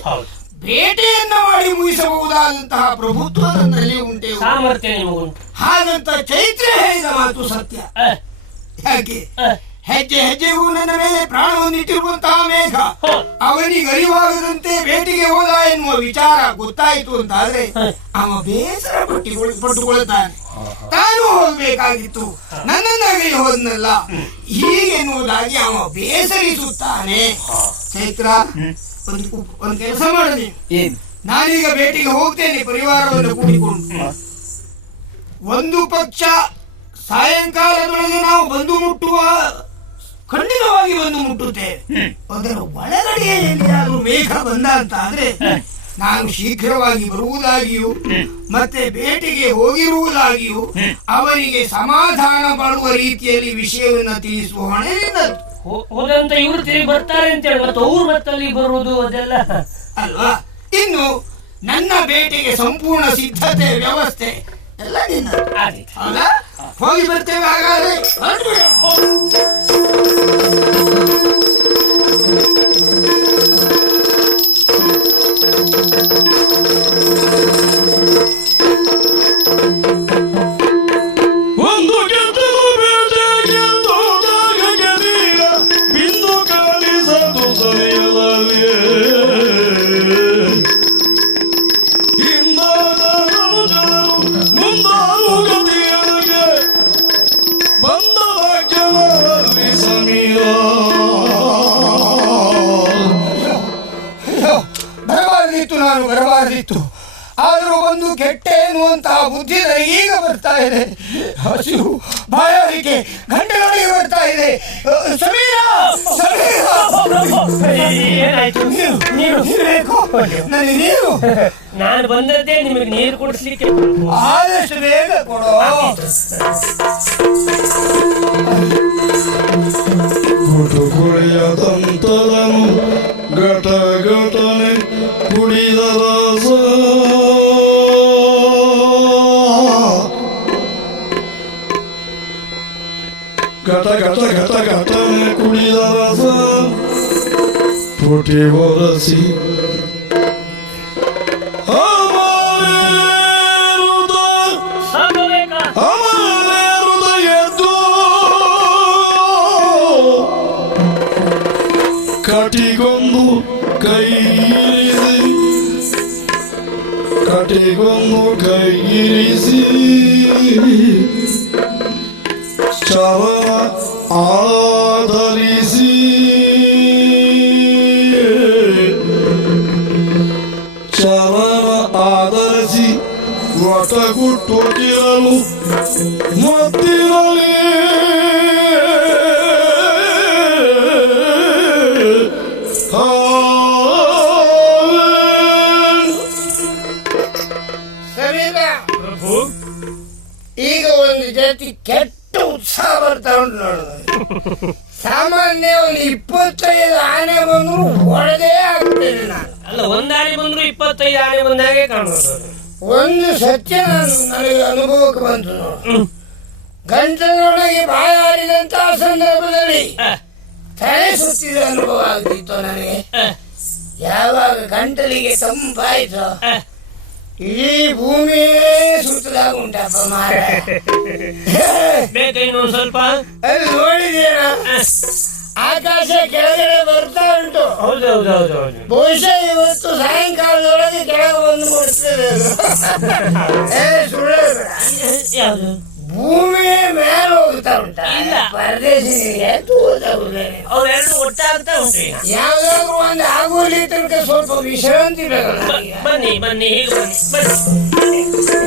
ಬೇಟೆಯನ್ನ ಮಾಡಿ ಮುಗಿಸಬಹುದಾದಂತಹ ಪ್ರಭುತ್ವ ನನ್ನಲ್ಲಿ ಉಂಟೆ, ಸಾಮರ್ಥ್ಯ ನಿಮಗುಂಟು. ಹಾಗಂತ ಚೈತ್ರ ಹೇಳಿದ ಮಾತು ಸತ್ಯ. ಯಾಕೆ? ಹೆಜ್ಜೆ ಹೆಜ್ಜೆಗೂ ನನ್ನ ಮೇಲೆ ಪ್ರಾಣವನ್ನಿಟ್ಟಿರುವಂತಹ ಮೇಘ ಅವನಿಗೆ ಅರಿವಾಗದಂತೆ ಬೇಟೆಗೆ ಹೋದ ಎನ್ನುವ ವಿಚಾರ ಗೊತ್ತಾಯಿತು ಅಂತಾದ್ರೆ ಅವ ಬೇಸರ ಪಟ್ಟುಕೊಳ್ಳುತ್ತಾನೆ. ತಾನು ಹೋಗ್ಬೇಕಾಗಿತ್ತು, ನನ್ನನ್ನಾಗಲಿ ಹೋದ್ನಲ್ಲ ಹೀಗೆನ್ನುವುದಾಗಿ ಅವ ಬೇಸರಿಸುತ್ತಾನೆ. ಚೈತ್ರ, ಒಂದು ಕೆಲಸ ಮಾಡಿ, ನಾನೀಗ ಬೇಟೆಗೆ ಹೋಗ್ತೇನೆ ಪರಿವಾರವನ್ನು ಕೂಡಿಕೊಂಡು. ಒಂದು ಪಕ್ಷ ಸಾಯಂಕಾಲದೊಳಗೆ ನಾವು ಬಂದು ಮುಟ್ಟುವ, ಖಂಡಿತವಾಗಿ ಬಂದು ಮುಟ್ಟುತ್ತೇವೆ. ಅದರ ಒಳಗಡೆ ಎಲ್ಲಿಯಾದ್ರೂ ಮೇಘ ಬಂದ ಅಂತ ಆದ್ರೆ ನಾನು ಶೀಘ್ರವಾಗಿ ಬರುವುದಾಗಿಯೂ ಮತ್ತೆ ಬೇಟೆಗೆ ಹೋಗಿರುವುದಾಗಿಯೂ ಅವರಿಗೆ ಸಮಾಧಾನ ಮಾಡುವ ರೀತಿಯಲ್ಲಿ ವಿಷಯವನ್ನ ತಿಳಿಸುವ ಹೊಣೆ ನಿನ್ನದು. ಹೋದಂತ ಇವ್ರು ತಿರುಗಿ ಬರ್ತಾರೆ ಅಂತ ಹೇಳಿ ಮತ್ತೆ ಅವ್ರು ಮತ್ತಲ್ಲಿ ಬರುವುದು ಅದೆಲ್ಲ ಅಲ್ವಾ? ಇನ್ನು ನನ್ನ ಬೇಟೆಗೆ ಸಂಪೂರ್ಣ ಸಿದ್ಧತೆ ವ್ಯವಸ್ಥೆ ಎಲ್ಲ ನಿನ್ನ. ಹೌದಾ? ಹೋಗಿ ಬರ್ತೇವೆ ಹಾಗಾದ್ರೆ. ಒಂದು ಗೆದ್ದಲು ಬೇಟೆಗೆ ಹೋದಾಗ ಗೆದಿಯ ಬಿಂದು ಕಾಣಿಸದು ಸರಿಯಲೇ ಹಿಂದಾದ ಜನರು ಮುಂದಾರು ಗತಿಯೊಳಗೆ ಬಂದ ಜನರಲ್ಲಿ ಸಮೀರ. ಬರಬಾರದಿತ್ತು, ನಾನು ಬರಬಾರದಿತ್ತು. ಆದರೂ ಒಂದು ಕೆಟ್ಟೆ ಎನ್ನುವಂತಹ ಬುದ್ಧಿ ಈಗ ಬರ್ತಾ ಇದೆ. ಹಸಿವು, ಬಾಯಾರಿಕೆ ಗಂಟೆಗಳಿಗೆ ಬರ್ತಾ ಇದೆ. ಸಮೀರ, ಏನಾಯ್ತು? ನೀರು ಬೇಕು ನನಗೆ, ನೀರು. ನಾನು ಬಂದದ್ದೇ ನಿಮಗೆ ನೀರು ಕುಡಿಸ್ಲಿಕ್ಕೆ. ಆದಷ್ಟು ಬೇಗ ಕೊಡೋ. ಕುಳಿಯದಂತರನು ಘಟ ಘಟನೆ ಕುಡಿದ ರಸ ಘಟ ಘಟ ಘಟ ಘಟನೆ ಕುಡಿದ ರಸ ಪುಟಿ ಒರಸಿ ಕಟಿಗೊಂದು ಕೈ ಕಟಿಗೊಂದು ಕೈಯಿರಿಸಿ ಚವನ ಆಧರಿಸಿ ಚವನ ಆಧರಿಸಿ ಒಟಗುಟ್ಟುತ್ತಿರಲು ಮತ್ತಿರಲಿ ಪ್ರಭು, ಈಗ ಒಂದು ಜಾತಿ ಕೆಟ್ಟ ಉತ್ಸಾಹ ಬರ್ತಾ ಉಂಟು ನೋಡುದು. ಸಾಮಾನ್ಯ ಒಂದು 25 ಆನೆ ಬಂದ್ರು ಹೊಡೆದೇ ಆಗ್ತೇನೆ ನಾನು. ಅಲ್ಲ, ಒಂದಾನೆ ಬಂದ್ರು 25 ಆನೆ ಬಂದಾಗೆ ಕಾಣೋದು. ಒಂದು ಸತ್ಯ ನನಗೆ ಅನುಭವಕ್ಕೆ ಬಂತು ನೋಡು. ಗಂಟಲೊಳಗೆ ಬಾಯಾರಿದಂತ ಸಂದರ್ಭದಲ್ಲಿ ತಲೆ ಸುತ್ತಿದ ಅನುಭವ ಆಗ್ತಿತ್ತು ನನಗೆ. ಯಾವಾಗ ಗಂಟಲಿಗೆ ತಂಪಾಯ್ತು ಇಡೀ ಭೂಮಿಯೇ ಸುತ್ತದಾಗ ಉಂಟಪ್ಪ ಮಾರ. ಬೇಕಾ ಸ್ವಲ್ಪ? ಅಲ್ಲಿ ನೋಡಿದೇನ ಆಕಾಶ ಕೆಳಗಡೆ ಬರ್ತಾ ಉಂಟು. ಹೌದೌದೌದು. ಬಹುಶಃ ಇವತ್ತು ಸಾಯಂಕಾಲದೊಳಗೆ ಕೆಳಗೆ ಬಂದು ಮುಡ್ತದೆ. ಸುಳ್ಳು ಯಾವುದು? ಭೂಮಿಯೇ ಮೇಲೆ ಹೋಗ್ತಾ ಉಂಟ. ಇಲ್ಲ. ಪರದೇಶಿಗೆ ಅವೆರಡು ಒಟ್ಟಾಗ್ತಾ ಉಂಟು. ಯಾವ್ದಾದ್ರು ಒಂದು ಆಗೋಲಿ ತನಕ ಸ್ವಲ್ಪ ವಿಶ್ರಾಂತಿ ಬೇಕಲ್ಲ. ಬನ್ನಿ ಬನ್ನಿ, ಹೀಗೆ ಬನ್ನಿ.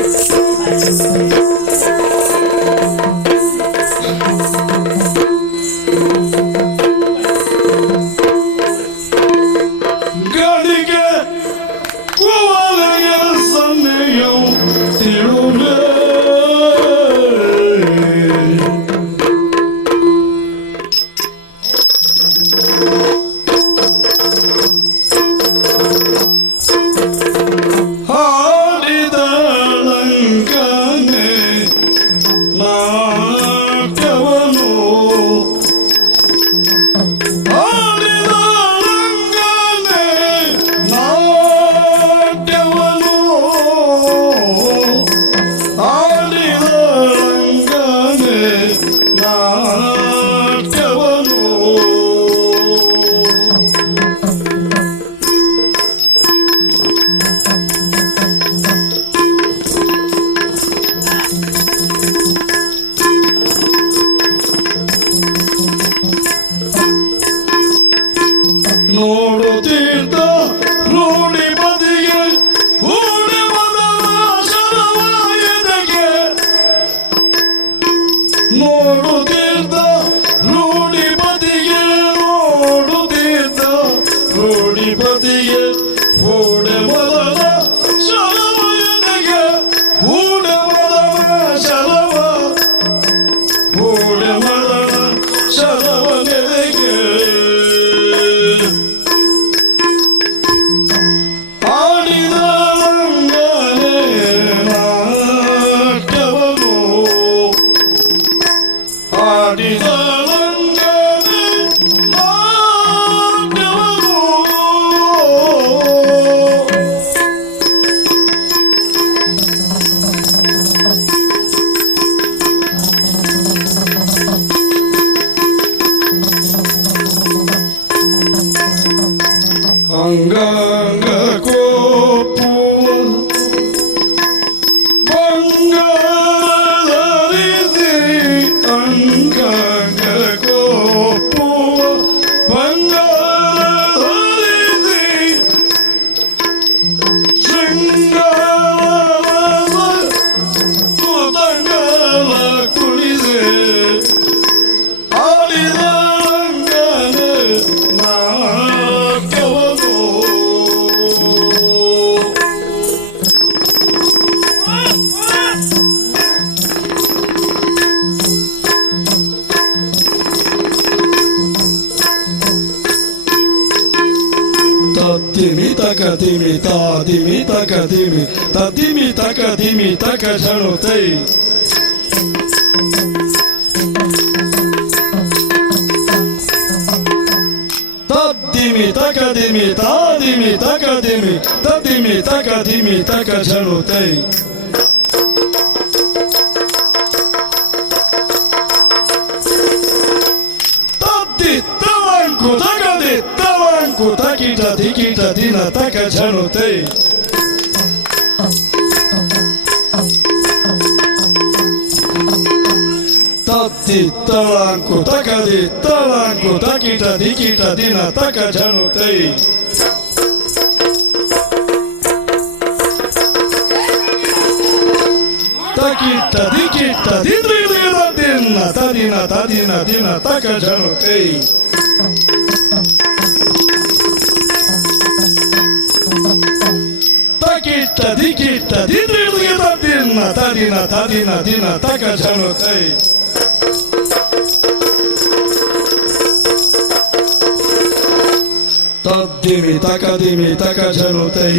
ಗಾಡಿಗೆ ಕುವಲೆಯ ಸಮಯವು ತಿಳುವೆ ಹಾಡಿದಳಂಕನೆ ನಾಟ್ಯವನು ಹಾಡಿದಳಂಕನೆ ನಾಟ್ಯವನು ಹಾಡಿದಳಂಕನೆ ನಾಟ್ಯವನು ನೋಡುತ್ತಿದ್ದ ರೂಢಿ ಬದಿಗೆ ಹೂಡಿ ಮದವ ಶರವ ಎದೆಗೆ ನೋಡುತ್ತಿದ್ದ ರೂಢಿ ಬದಿಗೆ ನೋಡುತ್ತಿದ್ದ ರೂಢಿ ಬದಿಗೆ ಹೂಡೆ ಮದವ ಶರವ ಎದೆಗೆ ಹೂಡೆ ಮದವ ಶರವ ಹೂಡೆ ಮದವ ಶರವ ಎದೆಗೆ ಆಡಿದಳಂಗನೆ ನಾಟ್ಯವನು ಆಡಿದಳಂಗನೆ ನಾಟ್ಯವನು ಅಂಗಾಂಗ ಕೋಪುವ ಬಂಗಾರಧರಿಸಿ ಅಂಗಾಂಗ ಕೋಪುವ ಬಂಗಾರಧರಿಸಿ ಶೃಂಗಾರದ ಕುತಂಗಲ ಕುಳಿಸೆ ಆಡಿದಳಂಗನೆ ನಾಟ್ಯವನು ತತ್ತಿಮಿ ತಕ ತಿಮಿ ತಾದಿಮಿ ತಕ ತಿಮಿ ತದಿಮಿ ತಕ ದಿಮಿ ತಕ ಝಣುತೈ ತದ್ದಿಮಿ ತಕ ದಿಮಿ ತಾದಿಮಿ ತಕ ದಿಮಿ ತದಿಮಿ ತಕ ದಿಮಿ ತಕ ಝಣುತೈ ತದ್ದಿತ್ತವಂಕು ತಗದಿತ್ತವಂಕು ತಕಿಟ ದಿಕಿಟ ದಿನ ತಕ ಝಣುತೈ ತತ್ತಿ ತಳಂಕು ತಕದಿ ತಳಂಕು ತಕಿಟ ದಿಕಿಟ ದಿನ ತಕ ಜನುತೈ ತಕಿಟ ದಿಕಿಟ ದಿದ್ರಿದ ದಿನ ತದಿನ ತದಿನ ದಿನ ತಕ ಜನುತೈ ತಕಿಟ ದಿಕಿಟ ದಿದ್ರಿದ ದಿನ ತದಿನ ತದಿನ ದಿನ ತಕ ಜನುತೈ ತದ್ದಿಮಿ ತಕದಿಮಿ ತಕ ಜನುತೈ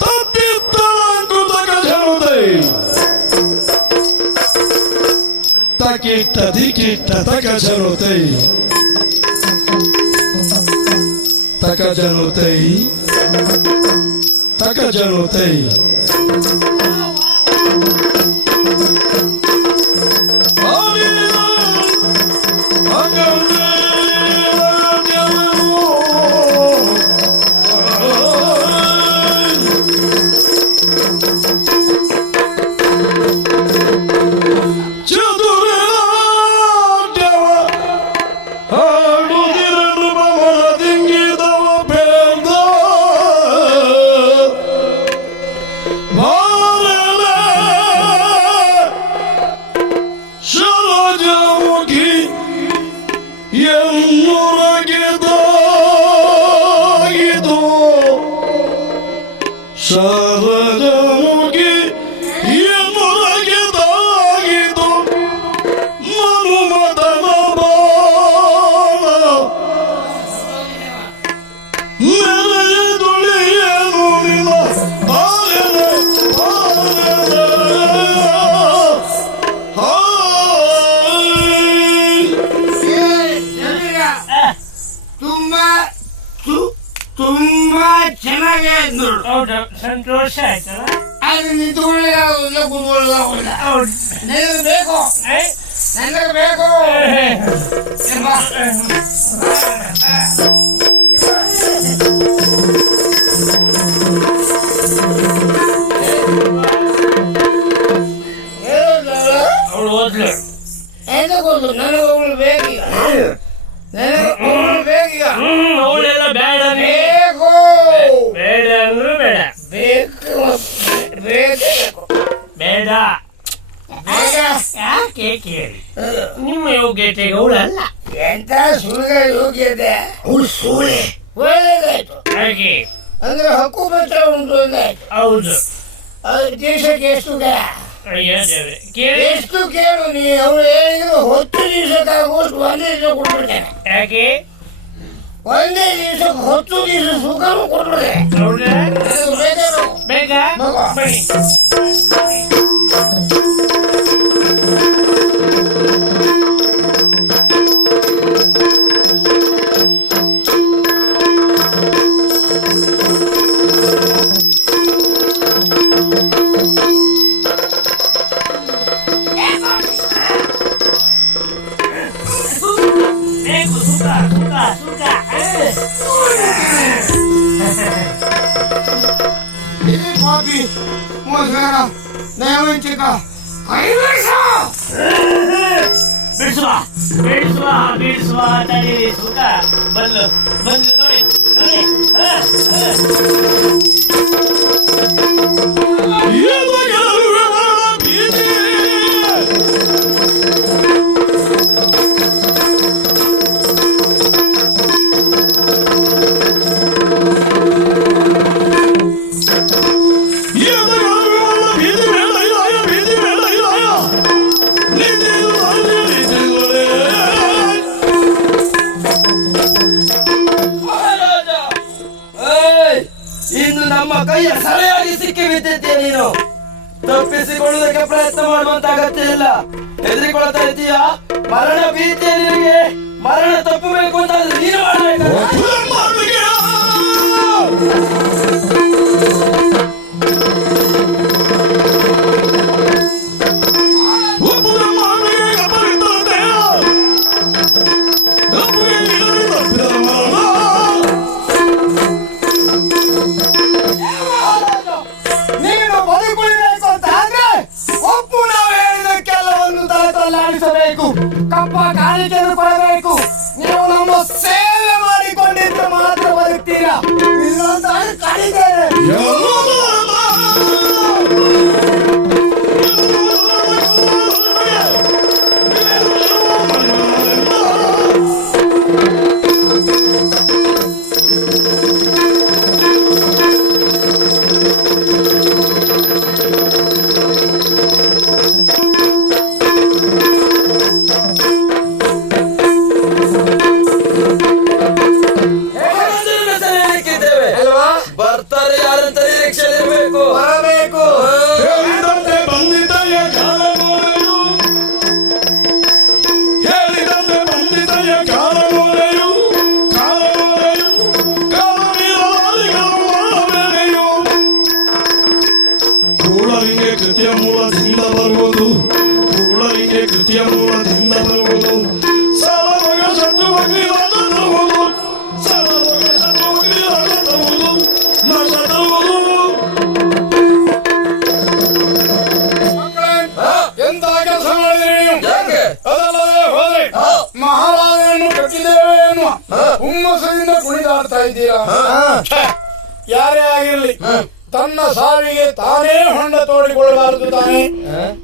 ತದ್ದಿತ್ತಳಂಕು ತಕ ಜನುತೈ ತಕಿಟ್ಟ ದಿಕಿಟ್ಟ ತಕ ಜನುತೈ ತಕ ಜನುತೈ ತಕ ಜನುತೈ ಶಾರದಮುಗಿ ಎನ್ನುರಗೆದಾಗಿದು ಮನುಮದನ ಬಾಳ ನೆರೆದುಳಿಯನು ನಿನ್ನ ಆಯನೆ ತುಂಬಾ ಚೆನ್ನಾಗಿ ನೋಡು. ಹೌದು, ಸಂತೋಷ ಆಯ್ತಲ್ಲ. ಅದು ನಿಂತ್ಕೊಳ್ಳೋದಾಗೋದಿಲ್ಲ, ಕೂತ್ಕೊಳ್ಳೋದಾಗೋದಿಲ್ಲ. ನನಗೆ ಬೇಕು, ನನಗೆ ಬೇಕು. ಅವಳು ಓದ್ಲು. ನನಗೆ ಅವಳು ಬೇಕೀಗ, ನನಗೆ ಅವಳು ಬೇಕೀಗ. ಅವಳೆಲ್ಲ ಬೇಡ, ಬೇಕು ಬೇಡ ಅಂದ್ರು ಬೇಡ, ಬೇಕು ಬೇಕು ಬೇಡ. ಯಾಕೆ ಕೇಳಿ, ನಿಮ್ಮ ಯೋಗ್ಯತೆಗೆ ಅವಳಲ್ಲ. ಎಂತ ಸುಳ್ಳ ಯೋಗ್ಯತೆ, ಅವಳು ಸುಳ್ಳೆ ಒಳ್ಳೇದಾಯ್ತು. ಹಾಗೆ ಅಂದ್ರೆ ಹಕ್ಕು ಪತ್ರ ಉಂಟು ಅಂದಾಯ್ತು. ಹೌದು. ದೇಶಕ್ಕೆ ಎಷ್ಟು ಅಯ್ಯೋ ದೇವ್ರೆ, ಕೇಳಿ. ಎಷ್ಟು ಕೇಳು ನೀ. ಅವಳು ಹೇಳಿದ್ರು 10 ದಿವಸಕ್ಕಾಗೋಷ್ಟು ಒಂದೇ ದಿವಸ ಕೊಟ್ಬಿಡ್ತೇನೆ. ಯಾಕೆ? ಒಂದೇ ದಿವಸಕ್ಕೆ 10 ದಿವಸ ಸುಖನೂ ಕೊಟ್ಬಿಡ್ತೇನೆ. ಹೌದಾ? ಬೇಗ ಮಗು. ಬನ್ನಿ. ಪಾಪಿ ಮೋಸಗಾರ ನಯವಂಚಿಕ ಬಿಡಿಸುವ ಬಿಡಿಸುವ ಬಿಡಿಸುವ ತಡೀರಿ ಸುಖ ಬಂದು ಬಂದು ನೋಡಿ ನೋಡಿ. ಇನ್ನು ನಮ್ಮ ಕೈಯ ಸರಿಯಾಗಿ ಸಿಕ್ಕಿ ಬಿದ್ದಿದ್ದೆ. ನೀನು ತಪ್ಪಿಸಿಕೊಳ್ಳುವುದಕ್ಕೆ ಪ್ರಯತ್ನ ಮಾಡುವಂತ ಅಗತ್ಯ ಇಲ್ಲ. ಹೆದರಿಕೊಳ್ತಾ ಇದ್ದೀಯಾ? ಮರಣ ಭೀತಿಯ ನಿನಗೆ. ಮರಣ ತಪ್ಪಬೇಕು ಅಂತ ನೀನು ಮಾಡಬೇಕು. ನೀನು ಬದುಕುಳಿಬೇಕು ಅಂತ ಆದ್ರೆ ಒಪ್ಪು ಸೇವೆ ಮಾಡಿಕೊಂಡಿದ್ದು ಮಾತ್ರ ಬರುತ್ತೀರಾ, ಇಲ್ಲೊಂದು ಕಡಿದೇನೆ. ಬರ್ತಾರೆ ಯಾರಂತ ನಿರೀಕ್ಷೆಯಲ್ಲಿರಬೇಕು. ಬರಬೇಕು. ಹೇಳಿದಂತೆ ಬಂದಿದ್ದಯ್ಯ ಕಾಲಗೋಲೆಯು, ಹೇಳಿದಂತೆ ಬಂದಿದ್ದಯ್ಯ ಕಾಲಗೋಲೆಯು, ಕಾಲಗೋಲೆಯು ಕಾಲವೀರವಾದಿಗಳು ಮಾಡಬೇನೆಯು. ಕೂಡಲಿಗೆ ಕೃತಿಯ ಮೂಲದಿಂದ ಬರುವುದು, ಕೂಡಲಿಗೆ ಕೃತಿಯ ಮೂಲದಿಂದ ಬರುವುದು. ಸಲವಗ ಶತ್ರುವಗ್ನಿ ರಜತರುವುದು, ಸಲವಗ ಶತ್ರುವಗ್ನಿ ರಜತರುವುದು, ನಶತರುವುದು. ಎಂತ ಕೆಲಸ ಮಾಡಿದ್ರಿ ನೀವು? ಯಾಕೆ? ಅದಲ್ಲದೆ ಹೋದ್ರೆ ಮಹಾರಾಜನನ್ನು ಕಟ್ಟಿದ್ದೇವೆ ಎನ್ನುವ ಹುಮ್ಮಸದಿಂದ ಕುಣಿದಾಡ್ತಾ ಇದ್ದೀರಾ. ಛೆ, ಯಾರೇ ಆಗಿರ್ಲಿ ತನ್ನ ಸಾವಿಗೆ ತಾನೇ ಹೊಂಡ ತೋಡಿಕೊಳ್ಳಬಾರದು ತಾನೇ.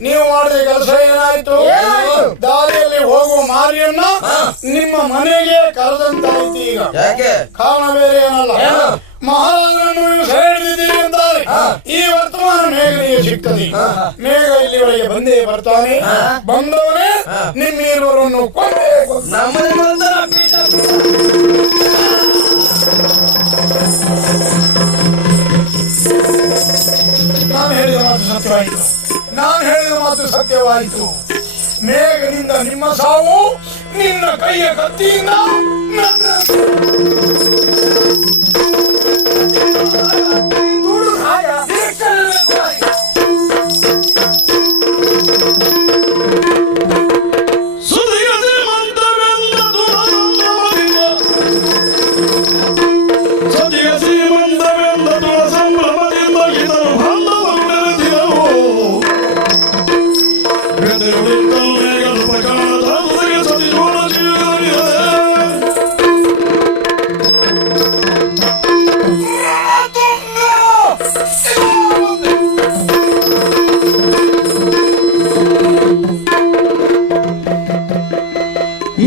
ನೀವು ಮಾಡಿದ ಕೆಲಸ ಏನಾಯ್ತು? ದಾರಿಯಲ್ಲಿ ಹೋಗುವ ಮಾರಿಯನ್ನ ನಿಮ್ಮ ಮನೆಗೆ ಕರೆದಂತಾಯ್ತು. ಈಗ ಯಾಕೆ? ಕಾರಣ ಬೇರೆ ಏನಲ್ಲ, ಮಹಾರಾಜನನ್ನು ನೀವು ಸೆರೆ ಹಿಡಿದಿದ್ದೀರಿ ಅಂತಾರೆ. ಈ ವರ್ತಮಾನ ಮೇಘನಿಗೆ ಸಿಗ್ತದೆ. ಮೇಘ ಇಲ್ಲಿವರೆಗೆ ಬಂದೇ ಬರ್ತಾನೆ. ಬಂದವರೇ ನಿಮ್ಮಿರುವರನ್ನು ಕೊಂದೇ ನಮ್ಮನೆ ಬಂದರ ಪೀಠ ನಾನು ಹೇಳಿದ ಮಾತು ಸತ್ಯವಾಯಿತು. ನಾನು ಹೇಳಿದ ಮಾತು ಸತ್ಯವಾಯಿತು. ಮೇಘನಿಂದ ನಿಮ್ಮ ಸಾವು, ನಿನ್ನ ಕೈಯ ಕತ್ತಿಯಿಂದ ನನ್ನ ದುಡು ಹಾಯ. ಸುದಿಗದೆ ಮಂತ್ರವೆಲ್ಲ ದುರಸಂಭ್ರಮದಿಂದ, ಸದಿಗ ಶ್ರೀಮಂತವೆಲ್ಲ ದುರ ಸಂಭ್ರಮದಿಂದ ಇತರು ಬಾಂಧವರು ನೆರೆದಿರವು. ಗದೆಯುಳಿದ್ದವು ಮೇಘದ ಪ್ರಕಾರದ ಹೃದಯ ಸತಿ ಜೋಡ ಜೀವಗಳಿವೆ.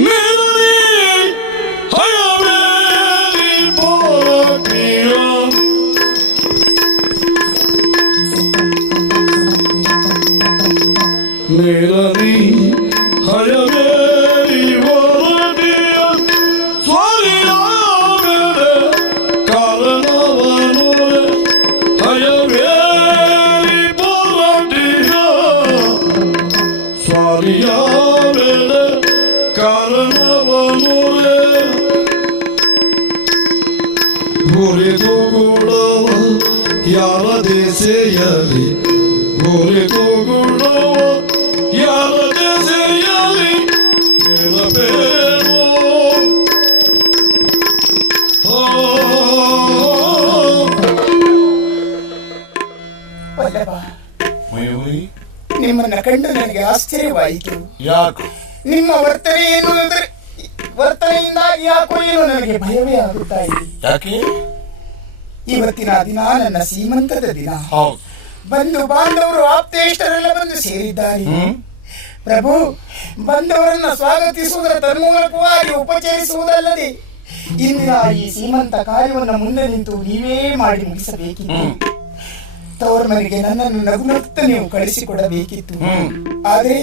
ಮೇಲನೆ ಹಯವೇರಿ ಬೋಕಿಯ, ಮೇಲನೆ ಹಯವೇರಿ ಬೋಕಿಯ, ಸ್ವಾರಿಯಾದರೆ ಕಾರಣವನು ಹಯವೇರಿ ಬೋಕಿಯ, ಸ್ವಾರಿಯಾದರೆ ಕಾರಣವನು ಗುರಿತು ಗುಡವ ಯಾರ ದೇಸೆಯಲಿ, ಗುರಿತು ಗುಡವ ಯಾರ ದೇಸೆಯಲಿ ನೆನಪೇನೋ. ವಲ್ಲಭ, ನಿಮ್ಮನ್ನ ಕಂಡು ನನಗೆ ಆಶ್ಚರ್ಯವಾಯಿತು. ಯಾಕೆ? ನಿಮ್ಮ ವರ್ತನೆಯಿಂದಾಗಿ ಯಾಕೋ ಏನು ನನಗೆ ಭಯವೇ ಆಗುತ್ತಾ ಇದೆ. ಯಾಕೆ? ಇವತ್ತಿನ ದಿನ ನನ್ನ ಸೀಮಂತದ ದಿನ. ಹೌದು. ಬಂಧು ಬಾಂಧವರು ಆಪ್ತೇಷ್ಟರೆಲ್ಲ ಬಂದು ಸೇರಿದ್ದಾರೆ. ಪ್ರಭು, ಬಂದವರನ್ನ ಸ್ವಾಗತಿಸುವುದರ ತನ್ಮೂಲಕವಾಗಿ ಉಪಚರಿಸುವುದಲ್ಲದೆ ಇಂದಿನ ಈ ಸೀಮಂತ ಕಾರ್ಯವನ್ನು ಮುಂದೆ ನಿಂತು ನೀವೇ ಮಾಡಿ ಮುಗಿಸಬೇಕಿತ್ತು. ತವರ ಮನೆಗೆ ನನ್ನನ್ನು ನಗುನಗುತ್ತ ನೀವು ಕಳಿಸಿಕೊಡಬೇಕಿತ್ತು. ಆದ್ರೆ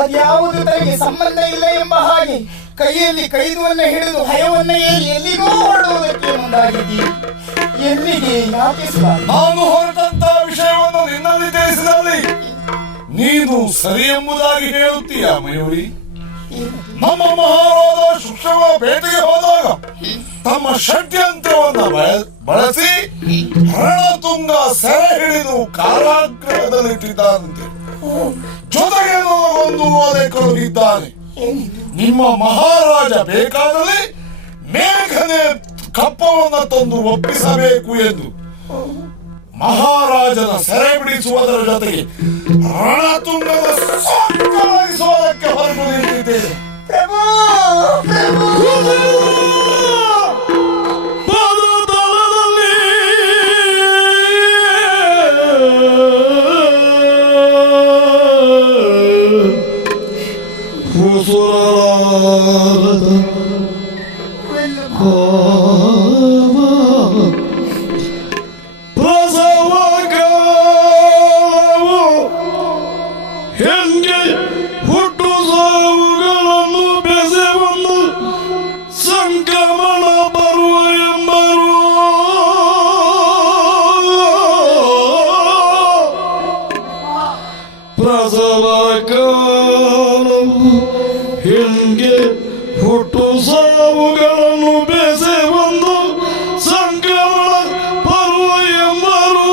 ಅದ್ಯಾವುದು ತನಗೆ ಸಂಬಂಧ ಇಲ್ಲ ಎಂಬ ಹಾಗೆ ಕೈಯಲ್ಲಿ ಕೈದುವನ್ನ ಹಿಡಿದು ಹಯವನ್ನ ಏರಿ ಎಲ್ಲಿಗೋ ಹೊರಡುವುದಕ್ಕೆ ಮುಂದಾಗಿದ್ದೀರಿ. ಎಲ್ಲಿಗೆ? ಯಾಕೆ ಸ್ವಾಮಿ? ನಾನು ಹೊರಟಂತ ವಿಷಯವನ್ನು ನಿನ್ನಲ್ಲಿ ತಿಳಿಸಿದಲ್ಲಿ ನೀನು ಸರಿ ಎಂಬುದಾಗಿ ಹೇಳುತ್ತೀಯ ಮಯೂರಿ? ನಮ್ಮ ಮಹಾರಾಜ ಶಿಕ್ಷಕ ಭೇಟಿಗೆ ಹೋದಾಗ ತಮ್ಮ ಷಡ್ಯಂತ್ರವನ್ನ ಬಳಸಿ ರಣತುಂಗ ಸೆರೆ ಹಿಡಿದು ಕಾರಾಗೃಹದಲ್ಲಿಟ್ಟಿದ್ದಾನಂತೆ. ಜೊತೆಗೆ ಒಂದು ಓಲೆ ಕಳುಹಿದ್ದಾನೆ. ನಿಮ್ಮ ಮಹಾರಾಜ ಬೇಕಾದಲ್ಲಿ ಮೇಘನೆ ಕಪ್ಪವನ್ನ ತಂದು ಒಪ್ಪಿಸಬೇಕು ಎಂದು ಮಹಾರಾಜನ ಸೆರೆ ಬಿಡಿಸುವುದರ ಜೊತೆಗೆ ರಣತುಂಗದ ಸೊಕ್ಕಲಾಗಿಸುವುದಕ್ಕೆ ಹೊರಟು ನಿಂತಿದ್ದೇನೆ. ಪ್ರಭು ಪ್ರಸವ ಕಾಲವು ಹೆಂಗೆ ಹುಟ್ಟು ಸಾವುಗಳನ್ನು ಬೆಸೆವನ್ನು ಸಂಕ್ರಮಣ ಬರುವ ಎಂಬರು ಪ್ರಸವ ಕಾಲವು ಹೆಂಗೆ ಹುಟ್ಟು ಸಾವುಗಳನ್ನು ಬೆಸೆವನ್ನು ಸಂಕ್ರಮಣ ಬರುವ ಎಂಬರು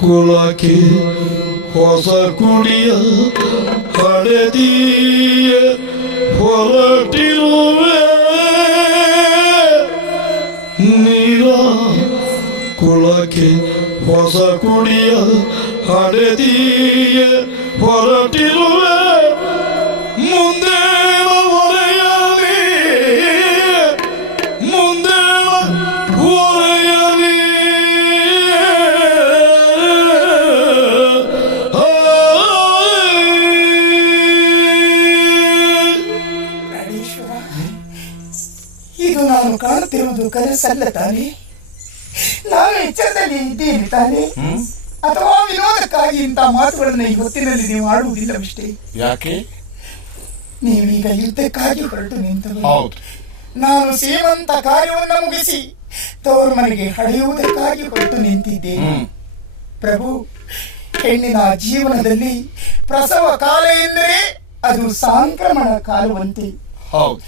ಕುಲಕ್ಕೆ ಹೊಸ ಕುಡಿಯ ಹಳೆದಿಯ ಹೊರಟಿರುವೆ ನೀರ ಕುಲಕ್ಕೆ ಹೊಸ ಕುಡಿಯ ಹಳೆದಿಯ ಹೊರಟಿರುವೆ ಮುಂದೇನ ಹೊರೆಯಲಿ ಮುಂದೇನ ಹೊರೆಯಲಿ ಪ್ರಾಣೇಶ್ವರ, ಇದು ನಾನು ಕಾಣುತ್ತಿರುವುದು ಕನಸಲ್ಲ ತಾನೆ? ನಾನು ಎಚ್ಚರದಲ್ಲಿ ಇದ್ದೀನಿ ತಾನೆ? ಅಥವಾ ವಿನೋದಕ್ಕಾಗಿ ಇಂಥ ಮಾತುಗಳನ್ನು ಈ ಹೊತ್ತಿನಲ್ಲಿ ನೀವು ಆಡುವುದಿಲ್ಲವಷ್ಟೇ? ಯಾಕೆ? ನೀವೀಗ ಯುದ್ಧಕ್ಕಾಗಿ ಹೊರಟು ನಿಂತರು. ಹೌದು. ನಾನು ಸೀಮಂತ ಕಾರ್ಯವನ್ನು ಮುಗಿಸಿ ತವರು ಮನೆಗೆ ಹಳೆಯುವುದಕ್ಕಾಗಿ ಹೊರಟು ನಿಂತಿದ್ದೇನೆ. ಪ್ರಭು, ಹೆಣ್ಣಿನ ಜೀವನದಲ್ಲಿ ಪ್ರಸವ ಕಾಲ ಎಂದರೆ ಅದು ಸಾಂಕ್ರಮಣ ಕಾಲವಂತೆ. ಹೌದು.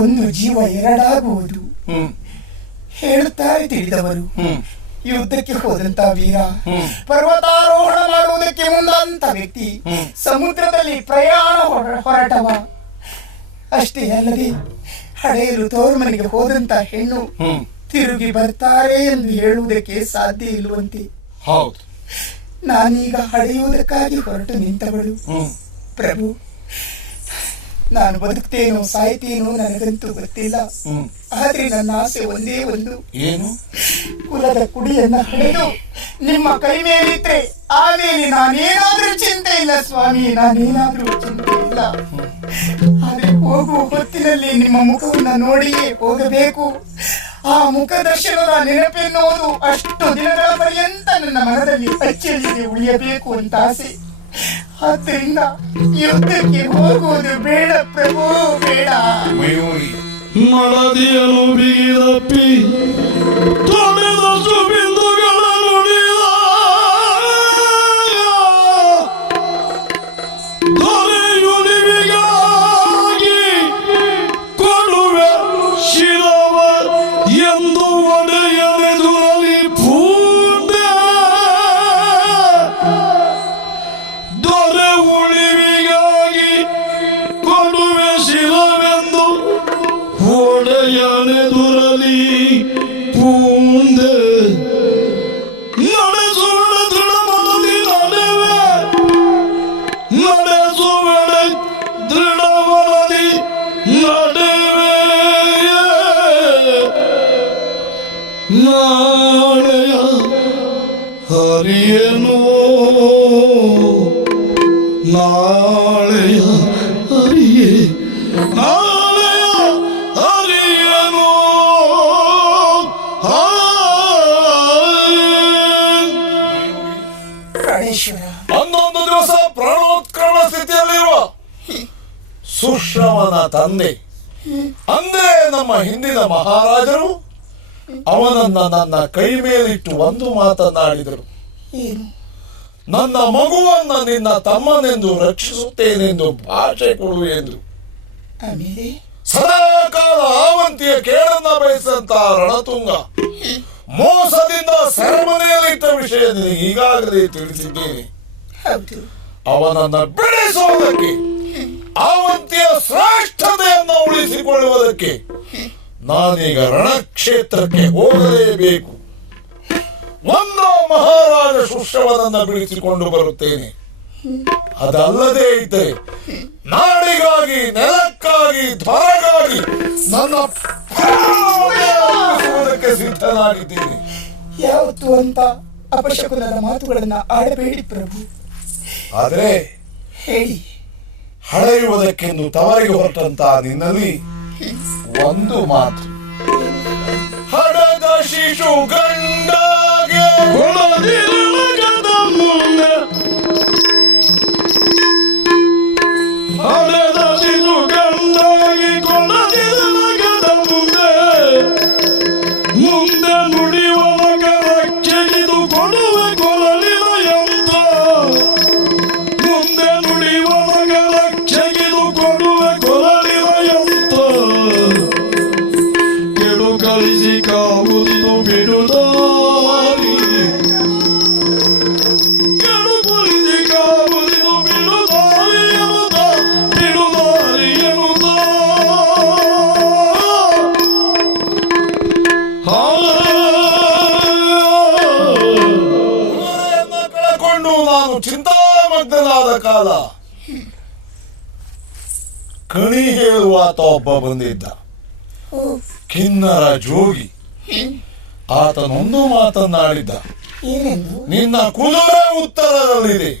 ಒಂದು ಜೀವ ಎರಡಾಗುವುದು ಹೇಳುತ್ತಾರೆ ತಿಳಿದವರು. ಯುದ್ಧಕ್ಕೆ ಹೋದಂತ ವೀರ, ಪರ್ವತಾರೋಹಣ ಮಾಡುವುದಕ್ಕೆ ಮುಂದಂತ ವ್ಯಕ್ತಿ, ಸಮುದ್ರದಲ್ಲಿ ಪ್ರಯಾಣ ಹೊರಟವ. ಅಷ್ಟೇ ಅಲ್ಲದೆ ಹಳೆಯಲು ತವರು ಮನೆಗೆ ಹೋದಂತ ಹೆಣ್ಣು ತಿರುಗಿ ಬರ್ತಾರೆ ಎಂದು ಹೇಳುವುದಕ್ಕೆ ಸಾಧ್ಯ ಇಲ್ಲವಂತೆ. ಹೌದು. ನಾನೀಗ ಹಳೆಯುವುದಕ್ಕಾಗಿ ಹೊರಟು ನಿಂತವಳು. ಪ್ರಭು, ನಾನು ಬದುಕ್ತೇನೋ ಸಾಯ್ತೇನೋ ನನಗಂತೂ ಗೊತ್ತಿಲ್ಲ. ಆದ್ರೆ ನನ್ನ ಆಸೆ ಒಂದೇ ಒಂದು, ಏನು? ಕುಲದ ಕುಡಿಯನ್ನ ಹಡೆದು ನಿಮ್ಮ ಕೈ ಮೇಲಿಟ್ರೆ ಆಮೇಲೆ ನಾನೇನಾದ್ರೂ ಚಿಂತೆ ಇಲ್ಲ ಸ್ವಾಮಿ, ನಾನೇನಾದ್ರೂ ಚಿಂತೆ ಇಲ್ಲ. ಆದ್ರೆ ಹೋಗುವ ಹೊತ್ತಿನಲ್ಲಿ ನಿಮ್ಮ ಮುಖವನ್ನ ನೋಡಿಯೇ ಹೋಗಬೇಕು. ಆ ಮುಖ ದರ್ಶನದ ನೆನಪೆನ್ನುವುದು ಅಷ್ಟು ದಿನಗಳ ಪರ್ಯಂತ ನನ್ನ ಮನದಲ್ಲಿ ಅಚ್ಚಳಿಸಿ ಉಳಿಯಬೇಕು ಅಂತ ಆಸೆ. ಆದ್ದರಿಂದ ಯುದ್ಧಕ್ಕೆ ಹೋಗುವುದು ಬೇಡ ಪ್ರಭು, ಬೇಡ. ಮಯೂರಿ, ಮಡದಿಯನು ಬಿಗಿದಪ್ಪಿ ತೊಳೆದ ಸುಬಿಂದುಗಳ ನುಡಿದ ದೊರೆಯುಳಿವಿಗಾಗಿ ಕೊಡುವೆ ಶಿರವ ಎಂದು ಒಡೆಯನೆದುರಲಿ ಪೂರ್ಣ ದೊರೆ ಉಳಿವಿಗಾಗಿ ಕೊಡುವೆ ಶಿರವೆಂದು ಒಡೆಯನೆದುರಲಿ ಪೂಂದೆ ನಡೆಸುವ ದೃಢಮನದಿ ನಡೆವೆ ನಡೆಸುವ ದೃಢಮನದಿ ನಡೆವೆ ನಾಳೆಯ ಹರಿಯನು ನಾಳೆಯ ಹರಿಯೇ ನಾಳೆಯ ಹರಿಯನು ಪ್ರಾಣೇಶ್ವರ, ಒಂದೊಂದು ದಿವಸ ಪ್ರಾಣೋತ್ಕ್ರಮಣ ಸ್ಥಿತಿಯಲ್ಲಿರುವ ಸುಶ್ರವನ ತಂದೆ ಅಂದೇ ನಮ್ಮ ಹಿಂದಿನ ಮಹಾರಾಜರು ಅವನನ್ನ ನನ್ನ ಕೈ ಮೇಲಿಟ್ಟು ಒಂದು ಮಾತನಾಡಿದರು. ಏನು? ನನ್ನ ಮಗುವನ್ನ ನಿನ್ನ ತಮ್ಮನೆಂದು ರಕ್ಷಿಸುತ್ತೇನೆಂದು ಭಾಷೆ ಕೊಡು ಎಂದು. ಆಮೇಲೆ ಸದಾಕಾಲ ಆವಂತಿಯ ಕೇಳನ್ನ ಬಯಸಿದಂತ ರಣತುಂಗ ಮೋಸದಿಂದ ಸೆರೆಮನೆಯಲ್ಲಿಟ್ಟ ವಿಷಯ ನಿನಗೆ ಈಗಾಗಲೇ ತಿಳಿಸಿದ್ದೇನೆ. ಹೌದು. ಅವನನ್ನ ಬೆಳೆಸುವುದಕ್ಕೆ, ಆವಂತಿಯ ಶ್ರೇಷ್ಠತೆಯನ್ನು ಉಳಿಸಿಕೊಳ್ಳುವುದಕ್ಕೆ ನಾನೀಗ ರಣಕ್ಷೇತ್ರಕ್ಕೆ ಹೋಗಲೇಬೇಕು. ಒಂದು ಮಹಾರಾಜ ಶುಶ್ರವನನ್ನ ಬಿಡಿಸಿಕೊಂಡು ಬರುತ್ತೇನೆ. ಅದಲ್ಲದೆ ಇದ್ದರೆ ನಾಡಿಗಾಗಿ, ನೆಲಕ್ಕಾಗಿ, ಧ್ವರಗಾಗಿ ನನ್ನ ಪ್ರಾಣವನ್ನೇ ಸಿದ್ಧನಾಗಿದ್ದೀನಿ. ಯಾವತ್ತು ಅಂತ ಅಪಶಕುನದ ಮಾತುಗಳನ್ನ ಆಡಬೇಡಿ ಪ್ರಭು. ಆದ್ರೆ ಹೇಳಿ. ಹಳೆಯುವುದಕ್ಕೆಂದು ತವರಿಗೆ ಹೊರಟಂತ ನಿನ್ನಲ್ಲಿ ಒಂದು ಮಾತು, ಹಡದ ಶಿಶು ಗಂಡಾಗೆ ಕೊಡದಿರಲಗದ ಮುಂದೆ ಹಳೆದ ಶಿಶು ಗಂಡಾಗಿ ಕೊಡದಿರಲಗದ ಮುಂದೆ ಮುಂದೆ ನುಡಿಯುವ ಮಗ ರಕ್ಷೆಗಿದು ಕೊಡುವೆ ಕೊರಳಿನ ಯಂತ್ರ ಮುಂದೆ ನುಡಿಯುವ ಮಗ ರಕ್ಷೆಗಿದು ಕೊಡುವೆ ಕೊರಳಿನ ಯಂತ್ರ ಕೆಡು ಕಳಿಸಿ ಕಾವುದಿದು ಬಿಡುದಾರಿ ಕೆಡು ಕಳಿಸಿ ಕಾವುದಿದು ಬಿಡುದಾರಿ ಎನ್ನುತ್ತ ಬಿಡುದಾರಿ ಎನ್ನುತ್ತ ಕುದುರೆಯನ್ನ ಕಳಕೊಂಡು ನಾನು ಚಿಂತಾಮಗ್ನಾದ ಕಾಲ ಕಣಿ ಹೇಳುವ ಆತ ಒಬ್ಬ ಬಂದಿದ್ದ, ಕಿನ್ನರ ಜೋಗಿ. ಆತನೊಂದು ಮಾತನ್ನಾಡಿದ್ದ, ನಿನ್ನ ಕುದುರೆ ಉತ್ತರದಲ್ಲಿದೆ,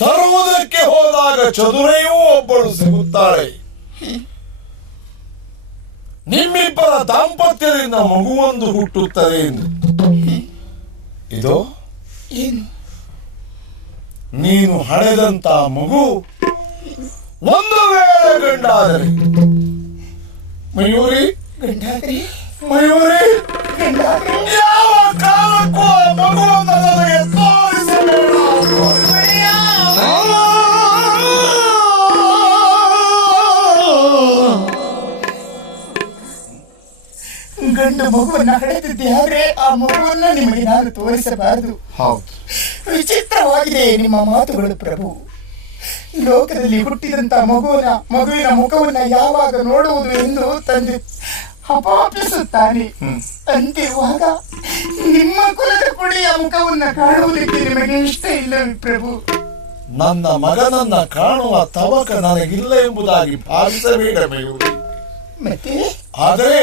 ತರುವುದಕ್ಕೆ ಹೋದಾಗ ಚದುರೆಯೂ ಒಬ್ಬಳು ಸಿಗುತ್ತಾಳೆ, ನಿಮ್ಮಿಬ್ಬರ ದಾಂಪತ್ಯದಿಂದ ಮಗುವೊಂದು ಹುಟ್ಟುತ್ತದೆ ಎಂದು. ಇದು ನೀನು ಹಡೆದಂತ ಮಗು ಒಂದು ವೇಳೆ ಗಂಡಾದರೆ, ಮಯೂರಿ ಮಯೂರಿ ಯಾವ ಕಾಲಕ್ಕೂ ಆ ಮಗುವನ್ನು ನನಗೆ ತೋರಿಸಬೇಡ. ಗಂಡು ಮಗುವನ್ನ ಹಡೆದಿದ್ದೆ ಆದ್ರೆ ಆ ಮಗುವನ್ನ ನಿಮಗೆ ನಾನು ತೋರಿಸಬಾರದು. ಹೌದು, ವಿಚಿತ್ರವಾಗಿದೆ ನಿಮ್ಮ ಮಾತುಗಳು ಪ್ರಭು. ಲೋಕದಲ್ಲಿ ಹುಟ್ಟಿದಂತ ಮಗುವಿನ ಮುಖವನ್ನ ಯಾವಾಗ ನೋಡುವುದು ಎಂದು ತಂದೆ ಅಪಾಪಿಸುತ್ತಾನೆ. ಅಂತಿರುವಾಗ ನಿಮ್ಮ ಕುಲದ ಕುಡಿಯ ಮುಖವನ್ನ ಕಾಣುವುದಕ್ಕೆ ನಿಮಗೆ ಇಷ್ಟ ಇಲ್ಲವೇ ಪ್ರಭು? ನನ್ನ ಮಗನನ್ನ ಕಾಣುವ ತವಕ ನನಗಿಲ್ಲ ಎಂಬುದಾಗಿ ಭಾವಿಸಬೇಡ ಮಯೂರಿ. ಮತ್ತೆ ಆದರೆ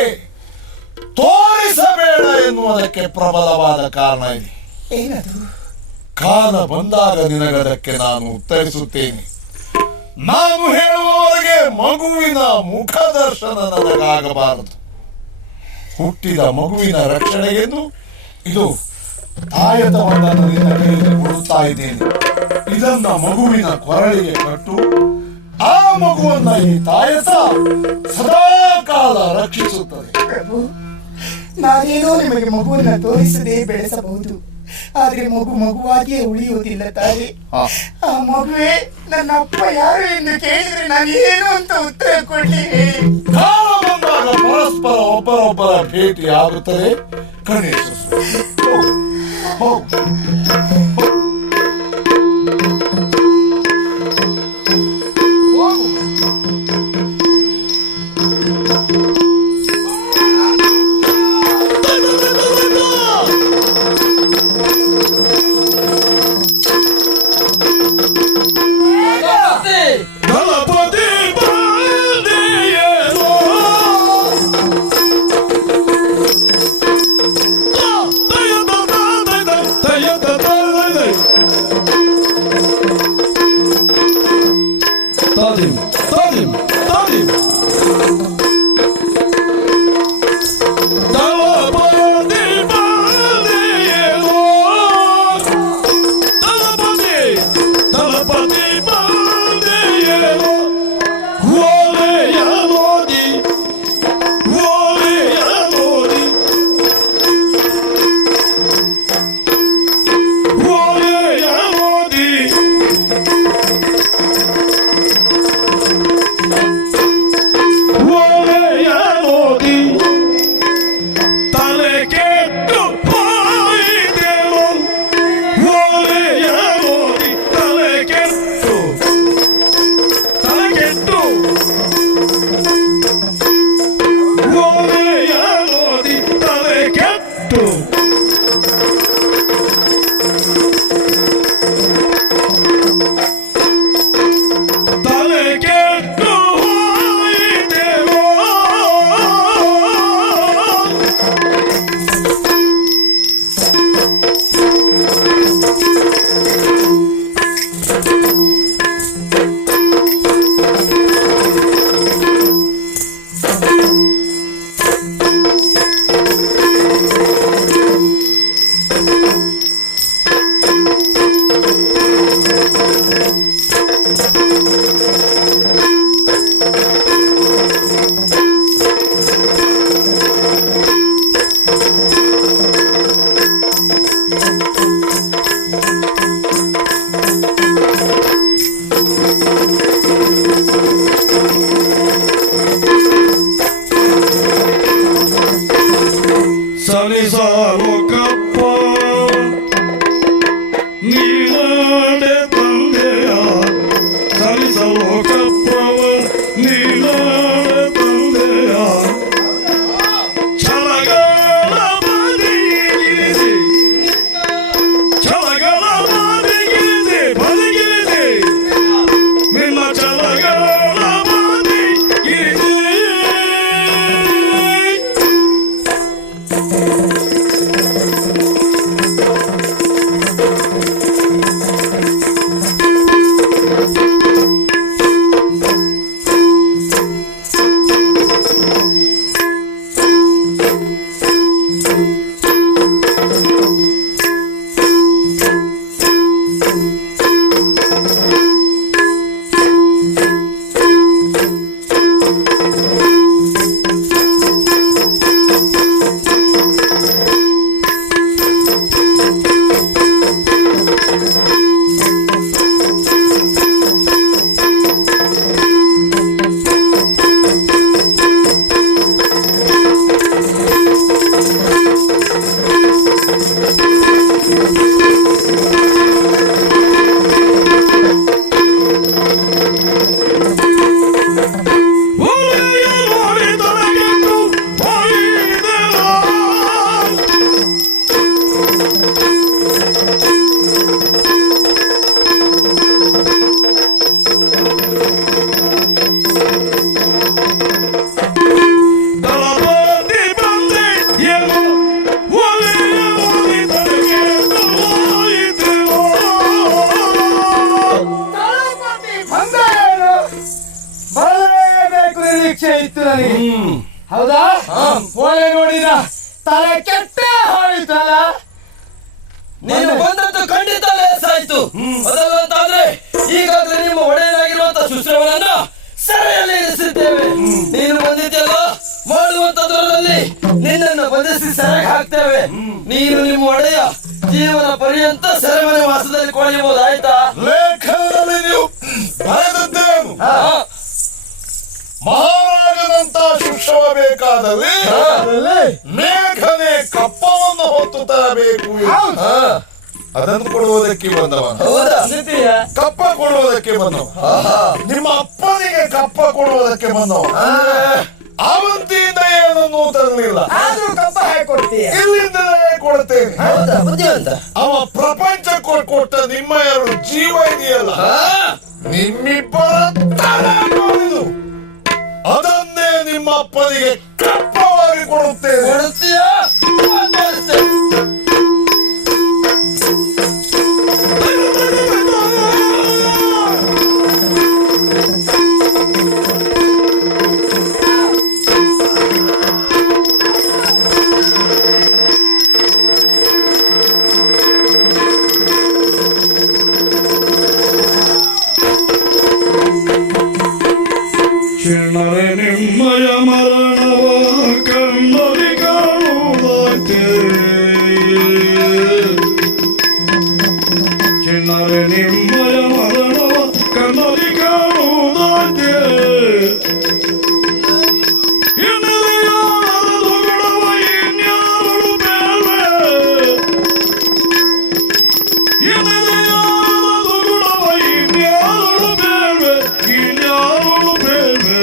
ತೋರಿಸಬೇಡ ಎನ್ನುವುದಕ್ಕೆ ಪ್ರಬಲವಾದ ಕಾರಣ ಇದೆ. ಏನದು? ಕಾಲ ಬಂದಾಗ ನಿನಗದಕ್ಕೆ ನಾನು ಉತ್ತರಿಸುತ್ತೇನೆ. ನಾನು ಹೇಳುವವರೆಗೆ ಮಗುವಿನ ಮುಖ ದರ್ಶನ ನನಗಾಗಬಾರದು. ಹುಟ್ಟಿದ ಮಗುವಿನ ರಕ್ಷಣೆಗೆಂದು ಇದು ತಾಯತವನ್ನು ನಿನ್ನ ಕೈಯಲ್ಲಿ ಕೊಡುತ್ತಾ ಇದ್ದೇನೆ. ಇದನ್ನ ಮಗುವಿನ ಕೊರಳಿಗೆ ಕಟ್ಟು. ಆ ಮಗುವನ್ನ ಈ ತಾಯತ ಸದಾ ಕಾಲ ರಕ್ಷಿಸುತ್ತದೆ. ಪ್ರಭು, ನಾನೇನೋ ನಿಮಗೆ ಮಗುವನ್ನ ತೋರಿಸದೆ ಬೆಳೆಸಬಹುದು, ಆದ್ರೆ ಮಗುವಾಗಿಯೇ ಉಳಿಯುವುದಿಲ್ಲ ತಾಯಿ. ಆ ಮಗುವೆ ನನ್ನ ಅಪ್ಪ ಯಾರು ಎಂದು ಕೇಳಿದ್ರೆ ನಾನು ಏನು ಅಂತ ಉತ್ತರ ಕೊಡ್ಲಿ ಹೇಳಿ? ಕಾಲ ಬಂದಾಗ ಪರಸ್ಪರ ಒಬ್ಬರೊಬ್ಬರ ಭೇಟಿ ಆಗುತ್ತದೆ. ಗಣೇಶ ಗಣಪತಿ ಬಂದಿಯೇನೋ ಸಲಿಸಲು ಕಪ್ಪ ನೀನಾಡೆ ತಂದೆಯ ಸಲಿಸಲು ಕಪ್ಪವ ನೀನಾಡೆ ತಂದೆಯ ಛಲಗಳ ಬದಿಗಿರಿಸಿ ಛಲಗಳ ಬದಿಗಿರಿಸಿ ಬದಿಗಿರಿಸಿ ನಿನ್ನ ಛಲಗಳ ಬದಿಗಿರಿಸಿ ಬರಲೇಬೇಕು ನಿರೀಕ್ಷೆ ಇತ್ತು ನನಗೆ. ಹೌದಾ? ಒಳ್ಳೆ ನೋಡಿದ ತಲೆ ಕೆಟ್ಟೆ ಹೋಯಿತಲ್ಲ. ನೀನು ಬಂದದ್ದು ಖಂಡಿತ ಲೇಸಾಯ್ತು. ಅದಲ್ಲಂತಾದ್ರೆ ಈಗಾಗಲೇ ನಿಮ್ಮ ಒಡೆಯನಾಗಿರುವಂತ ಸುಶ್ರವನನ್ನ ಸೆರೆಯಲ್ಲಿ ಇರಿಸಿದ್ದೇವೆ. ನೀನು ಬಂದಿದ್ದೆಲ್ಲ ಮಾಡುವಂತದ್ರಲ್ಲಿ ನಿನ್ನನ್ನು ಬಂಧಿಸಿ ಸೆರೆಗೆ ಹಾಕ್ತೇವೆ. ನೀನು ನಿಮ್ಮ ಒಡೆಯ ಜೀವನ ಪರ್ಯಂತ ಸೆರೆಮನೆ ವಾಸದಲ್ಲಿ ಕೊಳೆಯಬಹುದು. ಆಯ್ತಾ? ಲೇಖನದಲ್ಲಿ ನೀವು ಬರೆದದ್ದೇನು? ಮಹಾರಾಜನಂತ ಶಿಕ್ಷವ ಬೇಕಾದಲ್ಲಿ ಮೇಘನೆ ಕಪ್ಪವನ್ನು ಹೊತ್ತು ತರಬೇಕು. ಅದನ್ನು ಕೊಡುವುದಕ್ಕೆ ಬಂದವ, ಕಪ್ಪ ಕೊಡುವುದಕ್ಕೆ ಬಂದವ, ನಿಮ್ಮ ಅಪ್ಪನಿಗೆ ಕಪ್ಪ ಕೊಡುವುದಕ್ಕೆ ಬಂದವ. ಅವಂತಿಯಿಂದ ಏನನ್ನು ತರಲಿಲ್ಲ, ಕಪ್ಪ ಹಾಕೊಡ್ತೀಯ, ಇಲ್ಲಿಂದಲೇ ಕೊಡ್ತೇನೆ. ಅವ ಪ್ರಪಂಚ ಕೊಟ್ಟ ನಿಮ್ಮ ಎರಡು ಜೀವ ಇದೆಯಲ್ಲ, ನಿಮ್ಮಿಬ್ಬರ ತಲೆ ನೋಡಿದು ಅದನ್ನೇ ನಿಮ್ಮ ಅಪ್ಪನಿಗೆ ಕಪ್ಪವಾಗಿ ಕೊಡುತ್ತೇನೆ. ಕೊಡುತ್ತೀಯಾ? ಚಿಣ್ಣರೆ ನಿಮ್ಮಯ ಮರಣವ ಕಣ್ಣರಿ ಕಾಣುವುದಾಯ್ತೆ. ಚಿಣ್ಣರೆ ನಿಮ್ಮಯ ಮರಣವ ಕಣ್ಣರಿ ಕಾಣುವುದಾಯ್ತೆ. ಇನ್ನೆಲೆಯಾದ ದುಗುಡವ ಇನ್ಯಾರು ಬೇವೆ, ಇನ್ನೆಲೆಯಾದ ದುಗುಡವ ಇನ್ಯಾರು ಬೇವೆ, ಇನ್ಯಾರು ಬೇವೆ.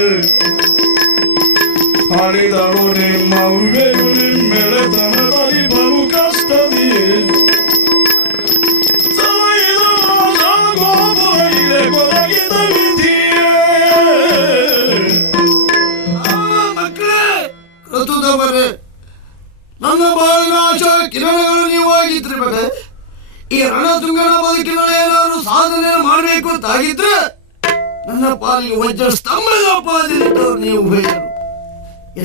ಆಡಿದಳು ನಿಮ್ಮವ್ವೆಯು ನಿಮ್ಮೆಳೆತನದಲ್ಲಿ ಬಲು ಕಷ್ಟದಿಯೇ. ಗೋಪುರ ಇದೆ ಕೊರಗಿದ ವಿಧಿಯೇ. ಮಕ್ಕಳೇ, ಋತುದವರೇ, ನನ್ನ ಬಾಳಿನ ಆಶಾ ಕಿರಣಗಳು ನೀವು ಆಗಿದ್ರಿ. ಈ ರಣತುಂಗನ ಬದುಕಿನ ಏನಾದ್ರು ಸಾಧನೆ ಮಾಡಬೇಕು ಅಂತಾಗಿದ್ರೆ ನನ್ನ ಪಾಲಿಗೆ ವಜ್ರ ಸ್ತಂಭದ ಪಾದಿದ್ದವರು ನೀವು ಬೇರು.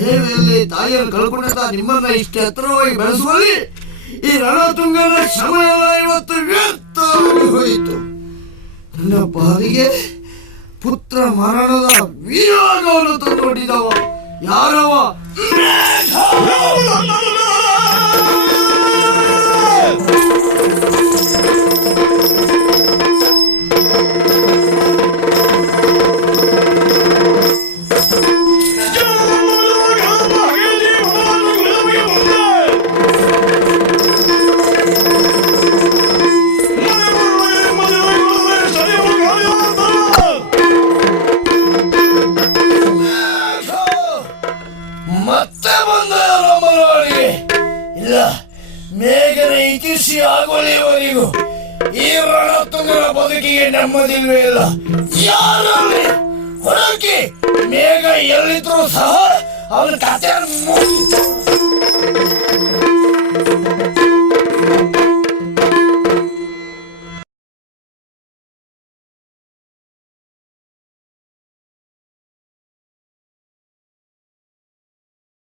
ಎಲೆಯಲ್ಲಿ ತಾಯಿಯನ್ನು ಕಳ್ಕೊಂಡ ನಿಮ್ಮನ್ನ ಇಷ್ಟು ಎತ್ತರವಾಗಿ ಬೆಳೆಸುವಲ್ಲಿ ಈ ರಣತುಂಗನ ಶ್ರಮ ಎಲ್ಲ ಇವತ್ತು ವ್ಯರ್ಥವಾಗಿ ಹೋಯಿತು. ನನ್ನ ಪಾಲಿಗೆ ಪುತ್ರ ಮರಣದ ವೀರಾಗವನ್ನು ತಂದುಕೊಂಡಿದ್ದವ ಯಾರವ? ಈ ರಣತುಂಗನ ಬದುಕಿಗೆ ನೆಮ್ಮದಿಲ್ವೇ ಇಲ್ಲ. ಯಾರಲ್ಲಿ ಹುಡುಕಿ ಮೇಘ ಎಲ್ಲಿದ್ರು ಸಹ ಅವನ ಕತೆ